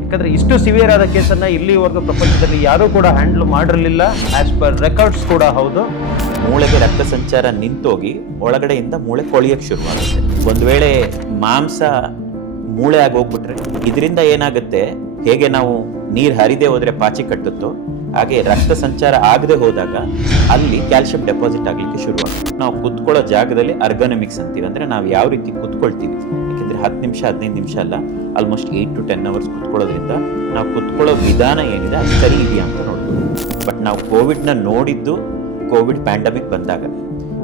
ಯಾಕಂದರೆ ಇಷ್ಟು ಸಿವಿಯರ್ ಆದ ಕೇಸನ್ನು ಇಲ್ಲಿವರೆಗೂ ಪ್ರಪಂಚದಲ್ಲಿ ಯಾರೂ ಕೂಡ ಹ್ಯಾಂಡಲ್ ಮಾಡಿರಲಿಲ್ಲ. ಆ್ಯಸ್ ಪರ್ ರೆಕಾರ್ಡ್ಸ್ ಕೂಡ ಹೌದು. ಮೂಳೆಗೆ ರಕ್ತ ಸಂಚಾರ ನಿಂತೋಗಿ ಒಳಗಡೆಯಿಂದ ಮೂಳೆ ಕೊಳಿಯಕ್ಕೆ ಶುರುವಾಗುತ್ತೆ. ಒಂದು ವೇಳೆ ಮಾಂಸ ಮೂಳೆ ಆಗಿ ಹೋಗ್ಬಿಟ್ರೆ ಇದರಿಂದ ಏನಾಗುತ್ತೆ, ಹೇಗೆ ನಾವು ನೀರು ಹರಿದೇ ಹೋದ್ರೆ ಪಾಚಿ ಕಟ್ಟುತ್ತೋ ಹಾಗೆ ರಕ್ತ ಸಂಚಾರ ಆಗದೆ ಹೋದಾಗ ಅಲ್ಲಿ ಕ್ಯಾಲ್ಸಿಯಂ ಡೆಪಾಸಿಟ್ ಆಗಲಿಕ್ಕೆ ಶುರುವಾಗುತ್ತೆ. ನಾವು ಕುತ್ಕೊಳ್ಳೋ ಜಾಗದಲ್ಲಿ ಅರ್ಗಾನಮಿಕ್ಸ್ ಅಂತೀವಿ, ಅಂದರೆ ನಾವು ಯಾವ ರೀತಿ ಕುತ್ಕೊಳ್ತೀವಿ. ಯಾಕೆಂದರೆ 10 ನಿಮಿಷ 15 ನಿಮಿಷ ಅಲ್ಲ, ಆಲ್ಮೋಸ್ಟ್ 8 to 10 hours ಕುತ್ಕೊಳ್ಳೋದ್ರಿಂದ ನಾವು ಕುತ್ಕೊಳ್ಳೋ ವಿಧಾನ ಏನಿದೆ ಅದು ಸರಿ ಇದೆಯಾ ಅಂತ ನೋಡ್ಬೋದು. ಬಟ್ ನಾವು ಕೋವಿಡ್ನ ನೋಡಿದ್ದು ಕೋವಿಡ್ ಪ್ಯಾಂಡಮಿಕ್ ಬಂದಾಗ.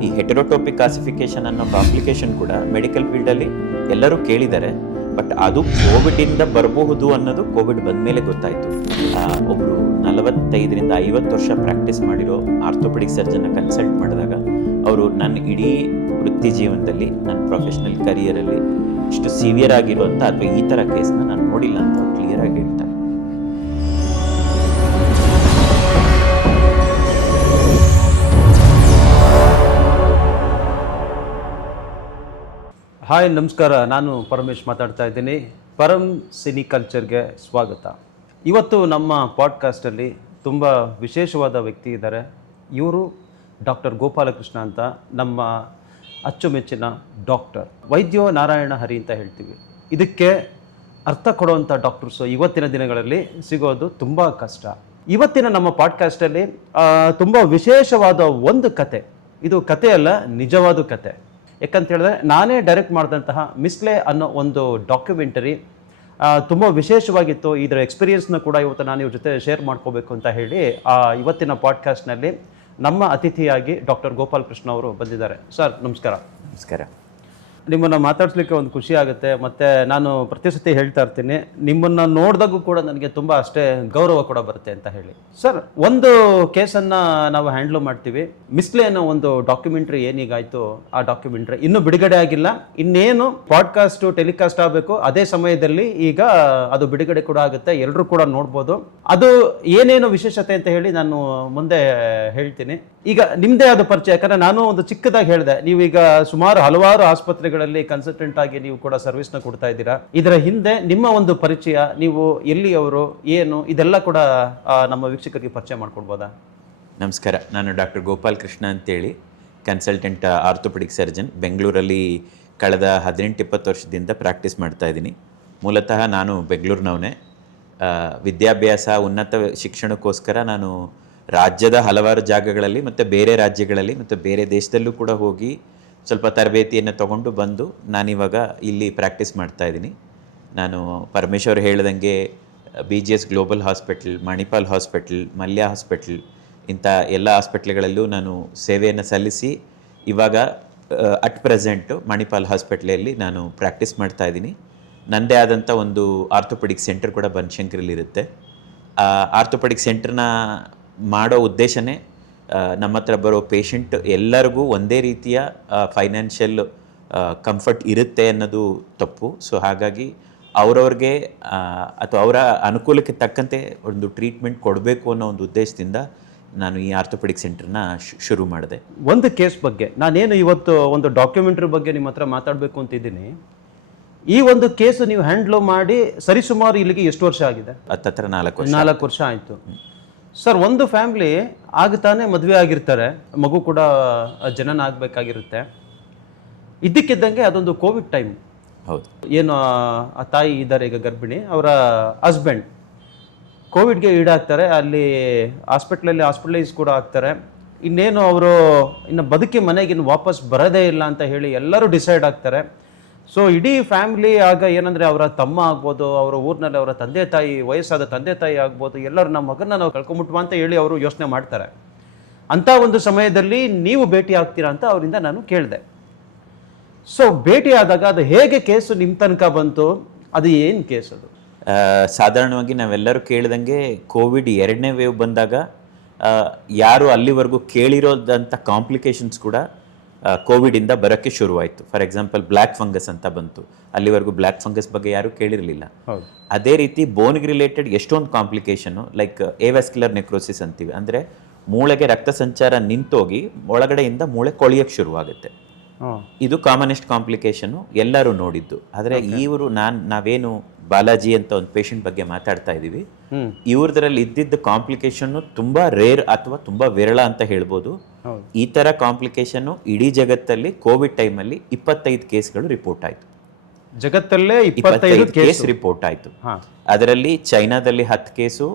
ಈ ಹೆಟೆರೋಟೋಪಿಕ್ ಕ್ಲಾಸಿಫಿಕೇಶನ್ ಅನ್ನೋ ಕಾಂಪ್ಲಿಕೇಶನ್ ಕೂಡ ಮೆಡಿಕಲ್ ಫೀಲ್ಡಲ್ಲಿ ಎಲ್ಲರೂ ಕೇಳಿದ್ದಾರೆ. ಬಟ್ ಅದು ಕೋವಿಡಿಂದ ಬರಬಹುದು ಅನ್ನೋದು ಕೋವಿಡ್ ಬಂದ ಮೇಲೆ ಗೊತ್ತಾಯಿತು. ಒಬ್ಬರು 45ರಿಂದ 50 ವರ್ಷ ಪ್ರಾಕ್ಟೀಸ್ ಮಾಡಿರೋ ಆರ್ಥೋಪೆಡಿಕ್ ಸರ್ಜನ್ನ ಕನ್ಸಲ್ಟ್ ಮಾಡಿದಾಗ ಅವರು ನನ್ನ ಇಡೀ ವೃತ್ತಿ ಜೀವನದಲ್ಲಿ, ನನ್ನ ಪ್ರೊಫೆಷನಲ್ ಕರಿಯರಲ್ಲಿ ಇಷ್ಟು ಸಿವಿಯರ್ ಆಗಿರುವಂಥ ಅಥವಾ ಈ ಥರ ಕೇಸ್ನ ನಾನು ನೋಡಿಲ್ಲ ಅಂತ ಕ್ಲಿಯರ್ ಆಗಿ ಹೇಳ್ತಾರೆ. ಹಾಯ್, ನಮಸ್ಕಾರ. ನಾನು ಪರಮೇಶ್ ಮಾತಾಡ್ತಾ ಇದ್ದೀನಿ. ಪರಮ್ ಸಿನಿಕಲ್ಚರ್ಗೆ ಸ್ವಾಗತ. ಇವತ್ತು ನಮ್ಮ ಪಾಡ್ಕಾಸ್ಟಲ್ಲಿ ತುಂಬ ವಿಶೇಷವಾದ ವ್ಯಕ್ತಿ ಇದ್ದಾರೆ. ಇವರು ಡಾಕ್ಟರ್ ಗೋಪಾಲಕೃಷ್ಣ ಅಂತ, ನಮ್ಮ ಅಚ್ಚುಮೆಚ್ಚಿನ ಡಾಕ್ಟರ್. ವೈದ್ಯೋ ನಾರಾಯಣ ಹರಿ ಅಂತ ಹೇಳ್ತೀವಿ. ಇದಕ್ಕೆ ಅರ್ಥ ಕೊಡುವಂಥ ಡಾಕ್ಟರ್ಸು ಇವತ್ತಿನ ದಿನಗಳಲ್ಲಿ ಸಿಗೋದು ತುಂಬ ಕಷ್ಟ. ಇವತ್ತಿನ ನಮ್ಮ ಪಾಡ್ಕಾಸ್ಟಲ್ಲಿ ತುಂಬ ವಿಶೇಷವಾದ ಒಂದು ಕತೆ. ಇದು ಕಥೆಯಲ್ಲ, ನಿಜವಾದ ಕತೆ. ಯಾಕಂತ ಹೇಳಿದ್ರೆ ನಾನೇ ಡೈರೆಕ್ಟ್ ಮಾಡಿದಂತಹ ಮಿಸ್ಲೆ ಅನ್ನೋ ಒಂದು ಡಾಕ್ಯುಮೆಂಟರಿ ತುಂಬ ವಿಶೇಷವಾಗಿತ್ತು. ಇದರ ಎಕ್ಸ್ಪೀರಿಯನ್ಸ್ನ ಕೂಡ ಇವತ್ತು ನಾನು ಇವ್ರ ಜೊತೆ ಶೇರ್ ಮಾಡ್ಕೋಬೇಕು ಅಂತ ಹೇಳಿ ಇವತ್ತಿನ ಪಾಡ್ಕಾಸ್ಟ್ನಲ್ಲಿ ನಮ್ಮ ಅತಿಥಿಯಾಗಿ ಡಾಕ್ಟರ್ ಗೋಪಾಲಕೃಷ್ಣ ಅವರು ಬಂದಿದ್ದಾರೆ. ಸರ್, ನಮಸ್ಕಾರ. ನಮಸ್ಕಾರ. ನಿಮ್ಮನ್ನು ಮಾತಾಡ್ಸ್ಲಿಕ್ಕೆ ಒಂದು ಖುಷಿ ಆಗುತ್ತೆ. ಮತ್ತು ನಾನು ಪ್ರತಿ ಸತಿ ಹೇಳ್ತಾ ಇರ್ತೀನಿ, ನಿಮ್ಮನ್ನು ನೋಡಿದಾಗೂ ಕೂಡ ನನಗೆ ತುಂಬ ಅಷ್ಟೇ ಗೌರವ ಕೂಡ ಬರುತ್ತೆ ಅಂತ ಹೇಳಿ. ಸರ್, ಒಂದು ಕೇಸನ್ನು ನಾವು ಹ್ಯಾಂಡ್ಲ್ ಮಾಡ್ತೀವಿ. ಮಿಸ್ಲೆ ಅನ್ನೋ ಒಂದು ಡಾಕ್ಯುಮೆಂಟ್ರಿ ಏನೀಗಾಯಿತು, ಆ ಡಾಕ್ಯುಮೆಂಟ್ರಿ ಇನ್ನೂ ಬಿಡುಗಡೆ ಆಗಿಲ್ಲ. ಇನ್ನೇನು ಪಾಡ್ಕಾಸ್ಟು ಟೆಲಿಕಾಸ್ಟ್ ಆಗಬೇಕು ಅದೇ ಸಮಯದಲ್ಲಿ ಈಗ ಅದು ಬಿಡುಗಡೆ ಕೂಡ ಆಗುತ್ತೆ, ಎಲ್ಲರೂ ಕೂಡ ನೋಡ್ಬೋದು. ಅದು ಏನೇನು ವಿಶೇಷತೆ ಅಂತ ಹೇಳಿ ನಾನು ಮುಂದೆ ಹೇಳ್ತೀನಿ. ಈಗ ನಿಮ್ಮದೇ ಆದ ಪರಿಚಯ, ಯಾಕಂದರೆ ನಾನು ಒಂದು ಚಿಕ್ಕದಾಗಿ ಹೇಳಿದೆ, ನೀವೀಗ ಸುಮಾರು ಹಲವಾರು ಆಸ್ಪತ್ರೆಗಳಲ್ಲಿ ಕನ್ಸಲ್ಟೆಂಟ್ ಆಗಿ ನೀವು ಕೂಡ ಸರ್ವಿಸ್ನ ಕೊಡ್ತಾ ಇದ್ದೀರಾ. ಇದರ ಹಿಂದೆ ನಿಮ್ಮ ಒಂದು ಪರಿಚಯ, ನೀವು ಎಲ್ಲಿಯವರು, ಏನು, ಇದೆಲ್ಲ ಕೂಡ ನಮ್ಮ ವೀಕ್ಷಕರಿಗೆ ಪರಿಚಯ ಮಾಡ್ಕೊಡ್ಬೋದಾ? ನಮಸ್ಕಾರ. ನಾನು ಡಾಕ್ಟರ್ ಗೋಪಾಲಕೃಷ್ಣ ಅಂತೇಳಿ, ಕನ್ಸಲ್ಟೆಂಟ್ ಆರ್ಥೋಪೆಡಿಕ್ ಸರ್ಜನ್. ಬೆಂಗಳೂರಲ್ಲಿ ಕಳೆದ 18-20 ವರ್ಷದಿಂದ ಪ್ರಾಕ್ಟೀಸ್ ಮಾಡ್ತಾ ಇದ್ದೀನಿ. ಮೂಲತಃ ನಾನು ಬೆಂಗಳೂರಿನವನೇ. ವಿದ್ಯಾಭ್ಯಾಸ, ಉನ್ನತ ಶಿಕ್ಷಣಕ್ಕೋಸ್ಕರ ನಾನು ರಾಜ್ಯದ ಹಲವಾರು ಜಾಗಗಳಲ್ಲಿ ಮತ್ತು ಬೇರೆ ರಾಜ್ಯಗಳಲ್ಲಿ ಮತ್ತು ಬೇರೆ ದೇಶದಲ್ಲೂ ಕೂಡ ಹೋಗಿ ಸ್ವಲ್ಪ ತರಬೇತಿಯನ್ನು ತೊಗೊಂಡು ಬಂದು ನಾನಿವಾಗ ಇಲ್ಲಿ ಪ್ರಾಕ್ಟೀಸ್ ಮಾಡ್ತಾ ಇದ್ದೀನಿ. ನಾನು ಪರಮೇಶ್ವರ್ ಹೇಳ್ದಂಗೆ BGS global hospital, Manipal hospital, Mallya hospital, ಇಂಥ ಎಲ್ಲ ಹಾಸ್ಪಿಟ್ಲ್ಗಳಲ್ಲೂ ನಾನು ಸೇವೆಯನ್ನು ಸಲ್ಲಿಸಿ ಇವಾಗ ಅಟ್ ಪ್ರೆಸೆಂಟು ಮಣಿಪಾಲ್ ಹಾಸ್ಪಿಟ್ಲಲ್ಲಿ ನಾನು ಪ್ರಾಕ್ಟೀಸ್ ಮಾಡ್ತಾ ಇದ್ದೀನಿ. ನನ್ನದೇ ಆದಂಥ ಒಂದು ಆರ್ಥೋಪೆಡಿಕ್ ಸೆಂಟರ್ ಕೂಡ ಬನಶಂಕರಿಲಿರುತ್ತೆ. ಆರ್ಥೋಪೆಡಿಕ್ ಸೆಂಟರ್ನ ಮಾಡೋ ಉದ್ದೇಶನೇ ನಮ್ಮ ಹತ್ರ ಬರೋ ಪೇಷಂಟ್ ಎಲ್ಲರಿಗೂ ಒಂದೇ ರೀತಿಯ ಫೈನಾನ್ಷಿಯಲ್ ಕಂಫರ್ಟ್ ಇರುತ್ತೆ ಅನ್ನೋದು ತಪ್ಪು. ಸೊ ಹಾಗಾಗಿ ಅವ್ರವ್ರಿಗೆ ಅಥವಾ ಅವರ ಅನುಕೂಲಕ್ಕೆ ತಕ್ಕಂತೆ ಒಂದು ಟ್ರೀಟ್ಮೆಂಟ್ ಕೊಡಬೇಕು ಅನ್ನೋ ಒಂದು ಉದ್ದೇಶದಿಂದ ನಾನು ಈ ಆರ್ಥೋಪೆಡಿಕ್ ಸೆಂಟರ್ನ ಶುರು ಮಾಡಿದೆ. ಒಂದು ಕೇಸ್ ಬಗ್ಗೆ ನಾನೇನು ಇವತ್ತು ಒಂದು ಡಾಕ್ಯುಮೆಂಟ್ರಿ ಬಗ್ಗೆ ನಿಮ್ಮ ಹತ್ರ ಮಾತಾಡಬೇಕು ಅಂತಿದ್ದೀನಿ. ಈ ಒಂದು ಕೇಸು ನೀವು ಹ್ಯಾಂಡ್ಲ್ ಮಾಡಿ ಸರಿಸುಮಾರು ಇಲ್ಲಿಗೆ ಎಷ್ಟು ವರ್ಷ ಆಗಿದೆ? ಹತ್ತತ್ರ 4 ವರ್ಷ ಆಯಿತು. ಸರ್, ಒಂದು ಫ್ಯಾಮ್ಲಿ ಆಗ್ತಾನೆ ಮದುವೆ ಆಗಿರ್ತಾರೆ, ಮಗು ಕೂಡ ಜನನ ಆಗಬೇಕಾಗಿರುತ್ತೆ. ಇದ್ದಕ್ಕಿದ್ದಂಗೆ ಅದೊಂದು ಕೋವಿಡ್ ಟೈಮ್. ಹೌದು. ಏನು ಆ ತಾಯಿ ಇದ್ದಾರೆ ಈಗ ಗರ್ಭಿಣಿ, ಅವರ ಹಸ್ಬೆಂಡ್ ಕೋವಿಡ್ಗೆ ಈಡಾಗ್ತಾರೆ. ಅಲ್ಲಿ ಹಾಸ್ಪಿಟಲೈಸ್ ಕೂಡ ಆಗ್ತಾರೆ. ಇನ್ನೇನು ಅವರು ಇನ್ನು ಬದುಕಿ ಮನೆಗೆ ಇನ್ನು ವಾಪಸ್ ಬರೋದೇ ಇಲ್ಲ ಅಂತ ಹೇಳಿ ಎಲ್ಲರೂ ಡಿಸೈಡ್ ಆಗ್ತಾರೆ. ಸೊ ಇಡೀ ಫ್ಯಾಮಿಲಿ ಆಗ ಏನಂದರೆ ಅವರ ತಮ್ಮ ಆಗ್ಬೋದು, ಅವರ ಊರಿನಲ್ಲಿ ಅವರ ತಂದೆ ತಾಯಿ, ವಯಸ್ಸಾದ ತಂದೆ ತಾಯಿ ಆಗ್ಬೋದು, ಎಲ್ಲರೂ ನಮ್ಮ ಮಗನ ನಾವು ಕಳ್ಕೊಂಬಿಟ್ವಾ ಅಂತ ಹೇಳಿ ಅವರು ಯೋಚನೆ ಮಾಡ್ತಾರೆ. ಅಂಥ ಒಂದು ಸಮಯದಲ್ಲಿ ನೀವು ಭೇಟಿ ಆಗ್ತೀರಾ ಅಂತ ಅವರಿಂದ ನಾನು ಕೇಳಿದೆ. ಸೊ ಭೇಟಿ ಆದಾಗ ಅದು ಹೇಗೆ ಕೇಸು ನಿಮ್ಮ ತನಕ ಬಂತು, ಅದು ಏನು ಕೇಸ್ ಅದು? ಸಾಧಾರಣವಾಗಿ ನಾವೆಲ್ಲರೂ ಕೇಳಿದಂಗೆ ಕೋವಿಡ್ 2ನೇ ವೇವ್ ಬಂದಾಗ ಯಾರು ಅಲ್ಲಿವರೆಗೂ ಕೇಳಿರೋದಂಥ ಕಾಂಪ್ಲಿಕೇಶನ್ಸ್ ಕೂಡ ಕೋವಿಡಿಂದ ಬರೋಕ್ಕೆ ಶುರುವಾಯಿತು. ಫಾರ್ ಎಕ್ಸಾಂಪಲ್ ಬ್ಲ್ಯಾಕ್ ಫಂಗಸ್ ಅಂತ ಬಂತು. ಅಲ್ಲಿವರೆಗೂ ಬ್ಲ್ಯಾಕ್ ಫಂಗಸ್ ಬಗ್ಗೆ ಯಾರೂ ಕೇಳಿರಲಿಲ್ಲ. ಅದೇ ರೀತಿ ಬೋನ್ಗೆ ರಿಲೇಟೆಡ್ ಎಷ್ಟೊಂದು ಕಾಂಪ್ಲಿಕೇಶನು, ಲೈಕ್ ಎವಾಸ್ಕ್ಯುಲರ್ ನೆಕ್ರೋಸಿಸ್ ಅಂತೀವಿ, ಅಂದರೆ ಮೂಳೆಗೆ ರಕ್ತ ಸಂಚಾರ ನಿಂತೋಗಿ ಒಳಗಡೆಯಿಂದ ಮೂಳೆ ಕೊಳಿಯೋಕ್ಕೆ ಶುರುವಾಗುತ್ತೆ. ಇದು ಕಾಮನೆಸ್ಟ್ ಕಾಂಪ್ಲಿಕೇಶನು ಎಲ್ಲರೂ ನೋಡಿದ್ದು. ಆದರೆ ಇವರು ನಾವೇನು ಬಾಲಾಜಿ ಅಂತ ಒಂದು ಪೇಷಂಟ್ ಬಗ್ಗೆ ಮಾತಾಡ್ತಾ ಇದ್ದೀವಿ, ಇವ್ರದ್ರಲ್ಲಿ ಇದ್ದಿದ್ದ ಕಾಂಪ್ಲಿಕೇಶನ್ನು ತುಂಬ ರೇರ್ ಅಥವಾ ತುಂಬ ವಿರಳ ಅಂತ ಹೇಳ್ಬೋದು. ಈ ಥರ ಕಾಂಪ್ಲಿಕೇಶನ್ನು ಇಡೀ ಜಗತ್ತಲ್ಲಿ ಕೋವಿಡ್ ಟೈಮಲ್ಲಿ 25 ಕೇಸ್ಗಳು ರಿಪೋರ್ಟ್ ಆಯಿತು. ಜಗತ್ತಲ್ಲೇ 25 ಕೇಸ್ ರಿಪೋರ್ಟ್ ಆಯಿತು. ಅದರಲ್ಲಿ ಚೈನಾದಲ್ಲಿ 10 ಕೇಸು,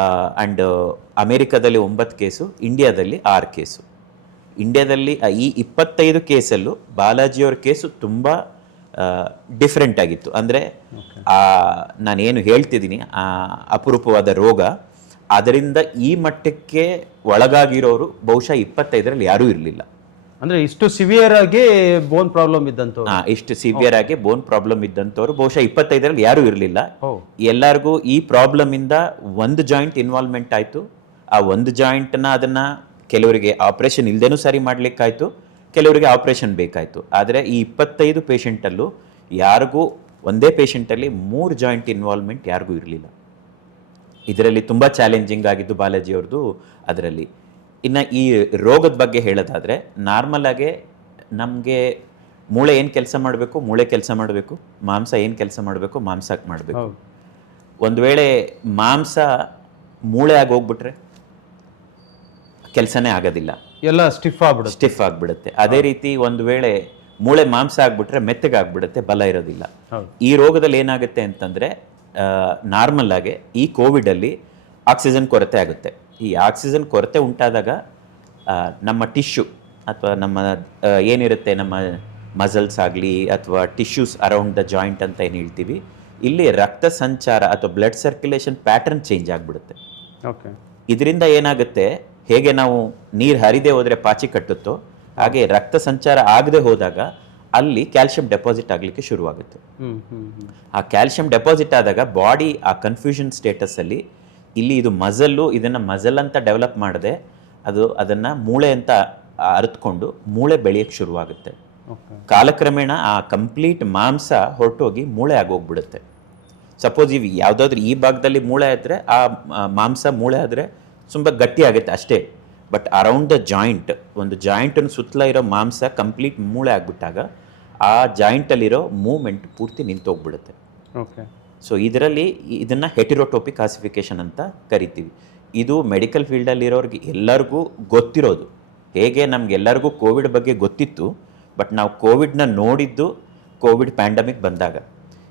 ಆ್ಯಂಡ್ ಅಮೆರಿಕದಲ್ಲಿ 9 ಕೇಸು, ಇಂಡಿಯಾದಲ್ಲಿ 6 ಕೇಸು. ಇಂಡಿಯಾದಲ್ಲಿ ಈ 25 ಕೇಸಲ್ಲೂ ಬಾಲಾಜಿಯವ್ರ ಕೇಸು ತುಂಬ ಡಿಫ್ರೆಂಟ್ ಆಗಿತ್ತು. ಅಂದರೆ ನಾನೇನು ಹೇಳ್ತಿದ್ದೀನಿ, ಅಪರೂಪವಾದ ರೋಗ, ಅದರಿಂದ ಈ ಮಟ್ಟಕ್ಕೆ ಒಳಗಾಗಿರೋರು ಬಹುಶಃ 25ರಲ್ಲಿ ಯಾರೂ ಇರಲಿಲ್ಲ. ಅಂದರೆ ಇಷ್ಟು ಸಿವಿಯರ್ ಆಗಿ ಬೋನ್ ಪ್ರಾಬ್ಲಮ್ ಇದ್ದಂಥವ್ರು, ಇಷ್ಟು ಸಿವಿಯರ್ ಆಗಿ ಬೋನ್ ಪ್ರಾಬ್ಲಮ್ ಇದ್ದಂಥವ್ರು ಬಹುಶಃ 25ರಲ್ಲಿ ಯಾರೂ ಇರಲಿಲ್ಲ. ಎಲ್ಲರಿಗೂ ಈ ಪ್ರಾಬ್ಲಮ್ ಇಂದ ಒಂದು ಜಾಯಿಂಟ್ ಇನ್ವಾಲ್ವ್ಮೆಂಟ್ ಆಯಿತು. ಆ ಒಂದು ಜಾಯಿಂಟ್ನ ಅದನ್ನು ಕೆಲವರಿಗೆ ಆಪರೇಷನ್ ಇಲ್ಲದೇನೂ ಸರಿ ಮಾಡಲಿಕ್ಕಾಯ್ತು, ಕೆಲವರಿಗೆ ಆಪರೇಷನ್ ಬೇಕಾಯಿತು. ಆದರೆ ಈ 25 ಪೇಷಂಟಲ್ಲೂ ಯಾರಿಗೂ ಒಂದೇ ಪೇಷಂಟಲ್ಲಿ 3 ಜಾಯಿಂಟ್ ಇನ್ವಾಲ್ವ್ಮೆಂಟ್ ಯಾರಿಗೂ ಇರಲಿಲ್ಲ. ಇದರಲ್ಲಿ ತುಂಬ ಚಾಲೆಂಜಿಂಗ್ ಆಗಿದ್ದು ಬಾಲಾಜಿಯವ್ರದ್ದು. ಅದರಲ್ಲಿ ಇನ್ನು ಈ ರೋಗದ ಬಗ್ಗೆ ಹೇಳೋದಾದರೆ, ನಾರ್ಮಲ್ ಆಗಿ ನಮಗೆ ಮೂಳೆ ಏನು ಕೆಲಸ ಮಾಡಬೇಕು, ಮೂಳೆ ಕೆಲಸ ಮಾಡಬೇಕು, ಮಾಂಸ ಏನು ಕೆಲಸ ಮಾಡಬೇಕು, ಮಾಂಸಕ್ಕೆ ಮಾಡಬೇಕು. ಒಂದು ವೇಳೆ ಮಾಂಸ ಮೂಳೆ ಆಗಿ ಹೋಗ್ಬಿಟ್ರೆ ಕೆಲಸನೇ ಆಗೋದಿಲ್ಲ, ಎಲ್ಲ ಸ್ಟಿಫ್ ಆಗಿಬಿಡುತ್ತೆ. ಅದೇ ರೀತಿ ಒಂದು ವೇಳೆ ಮೂಳೆ ಮಾಂಸ ಆಗ್ಬಿಟ್ರೆ ಮೆತ್ತಗಾಗ್ಬಿಡುತ್ತೆ, ಬಲ ಇರೋದಿಲ್ಲ. ಈ ರೋಗದಲ್ಲಿ ಏನಾಗುತ್ತೆ ಅಂತಂದರೆ, ನಾರ್ಮಲ್ ಆಗಿ ಈ ಕೋವಿಡಲ್ಲಿ ಆಕ್ಸಿಜನ್ ಕೊರತೆ ಆಗುತ್ತೆ. ಈ ಆಕ್ಸಿಜನ್ ಕೊರತೆ ಉಂಟಾದಾಗ ನಮ್ಮ ಟಿಶ್ಯೂ ಅಥವಾ ನಮ್ಮ ಏನಿರುತ್ತೆ, ನಮ್ಮ ಮಸಲ್ಸ್ ಆಗಲಿ ಅಥವಾ ಟಿಶ್ಯೂಸ್ ಅರೌಂಡ್ ದ ಜಾಯಿಂಟ್ ಅಂತ ಏನು ಹೇಳ್ತೀವಿ, ಇಲ್ಲಿ ರಕ್ತ ಸಂಚಾರ ಅಥವಾ ಬ್ಲಡ್ ಸರ್ಕ್ಯುಲೇಷನ್ ಪ್ಯಾಟರ್ನ್ ಚೇಂಜ್ ಆಗಿಬಿಡುತ್ತೆ. ಇದರಿಂದ ಏನಾಗುತ್ತೆ, ಹೇಗೆ ನಾವು ನೀರು ಹರಿದೇ ಹೋದರೆ ಪಾಚಿ ಕಟ್ಟುತ್ತೋ ಹಾಗೆ ರಕ್ತ ಸಂಚಾರ ಆಗದೆ ಹೋದಾಗ ಅಲ್ಲಿ ಕ್ಯಾಲ್ಶಿಯಂ ಡೆಪಾಸಿಟ್ ಆಗಲಿಕ್ಕೆ ಶುರುವಾಗುತ್ತೆ. ಆ ಕ್ಯಾಲ್ಶಿಯಂ ಡೆಪಾಸಿಟ್ ಆದಾಗ ಬಾಡಿ ಆ ಕನ್ಫ್ಯೂಷನ್ ಸ್ಟೇಟಸಲ್ಲಿ ಇಲ್ಲಿ ಇದು ಮಸಲ್ಲು, ಇದನ್ನು ಮಸಲ್ ಅಂತ ಡೆವಲಪ್ ಮಾಡದೆ ಅದನ್ನು ಮೂಳೆ ಅಂತ ಅರಿತುಕೊಂಡು ಮೂಳೆ ಬೆಳೆಯೋಕ್ಕೆ ಶುರುವಾಗುತ್ತೆ. ಕಾಲಕ್ರಮೇಣ ಆ ಕಂಪ್ಲೀಟ್ ಮಾಂಸ ಹೊರಟೋಗಿ ಮೂಳೆ ಆಗೋಗ್ಬಿಡುತ್ತೆ. ಸಪೋಸ್ ಇವು ಯಾವುದಾದ್ರೂ ಈ ಭಾಗದಲ್ಲಿ ಮೂಳೆ ಆದರೆ ಆ ಮಾಂಸ ಮೂಳೆ ಆದರೆ ತುಂಬ ಗಟ್ಟಿ ಆಗುತ್ತೆ ಅಷ್ಟೇ. ಬಟ್ ಅರೌಂಡ್ ದ ಜಾಯಿಂಟ್, ಒಂದು ಜಾಯಿಂಟನ್ನು ಸುತ್ತಲ ಇರೋ ಮಾಂಸ ಕಂಪ್ಲೀಟ್ ಮೂಳೆ ಆಗಿಬಿಟ್ಟಾಗ ಆ ಜಾಯಿಂಟಲ್ಲಿರೋ ಮೂವ್ಮೆಂಟ್ ಪೂರ್ತಿ ನಿಂತೋಗ್ಬಿಡುತ್ತೆ. ಸೊ ಇದನ್ನು ಹೆಟಿರೋಟೋಪಿಕ್ ಕ್ಲಾಸಿಫಿಕೇಶನ್ ಅಂತ ಕರಿತೀವಿ. ಇದು ಮೆಡಿಕಲ್ ಫೀಲ್ಡಲ್ಲಿರೋರಿಗೆ ಎಲ್ಲರಿಗೂ ಗೊತ್ತಿರೋದು. ಹೇಗೆ ನಮಗೆಲ್ಲರಿಗೂ ಕೋವಿಡ್ ಬಗ್ಗೆ ಗೊತ್ತಿತ್ತು, ಬಟ್ ನಾವು ಕೋವಿಡ್ನ ನೋಡಿದ್ದು ಕೋವಿಡ್ ಪ್ಯಾಂಡಮಿಕ್ ಬಂದಾಗ.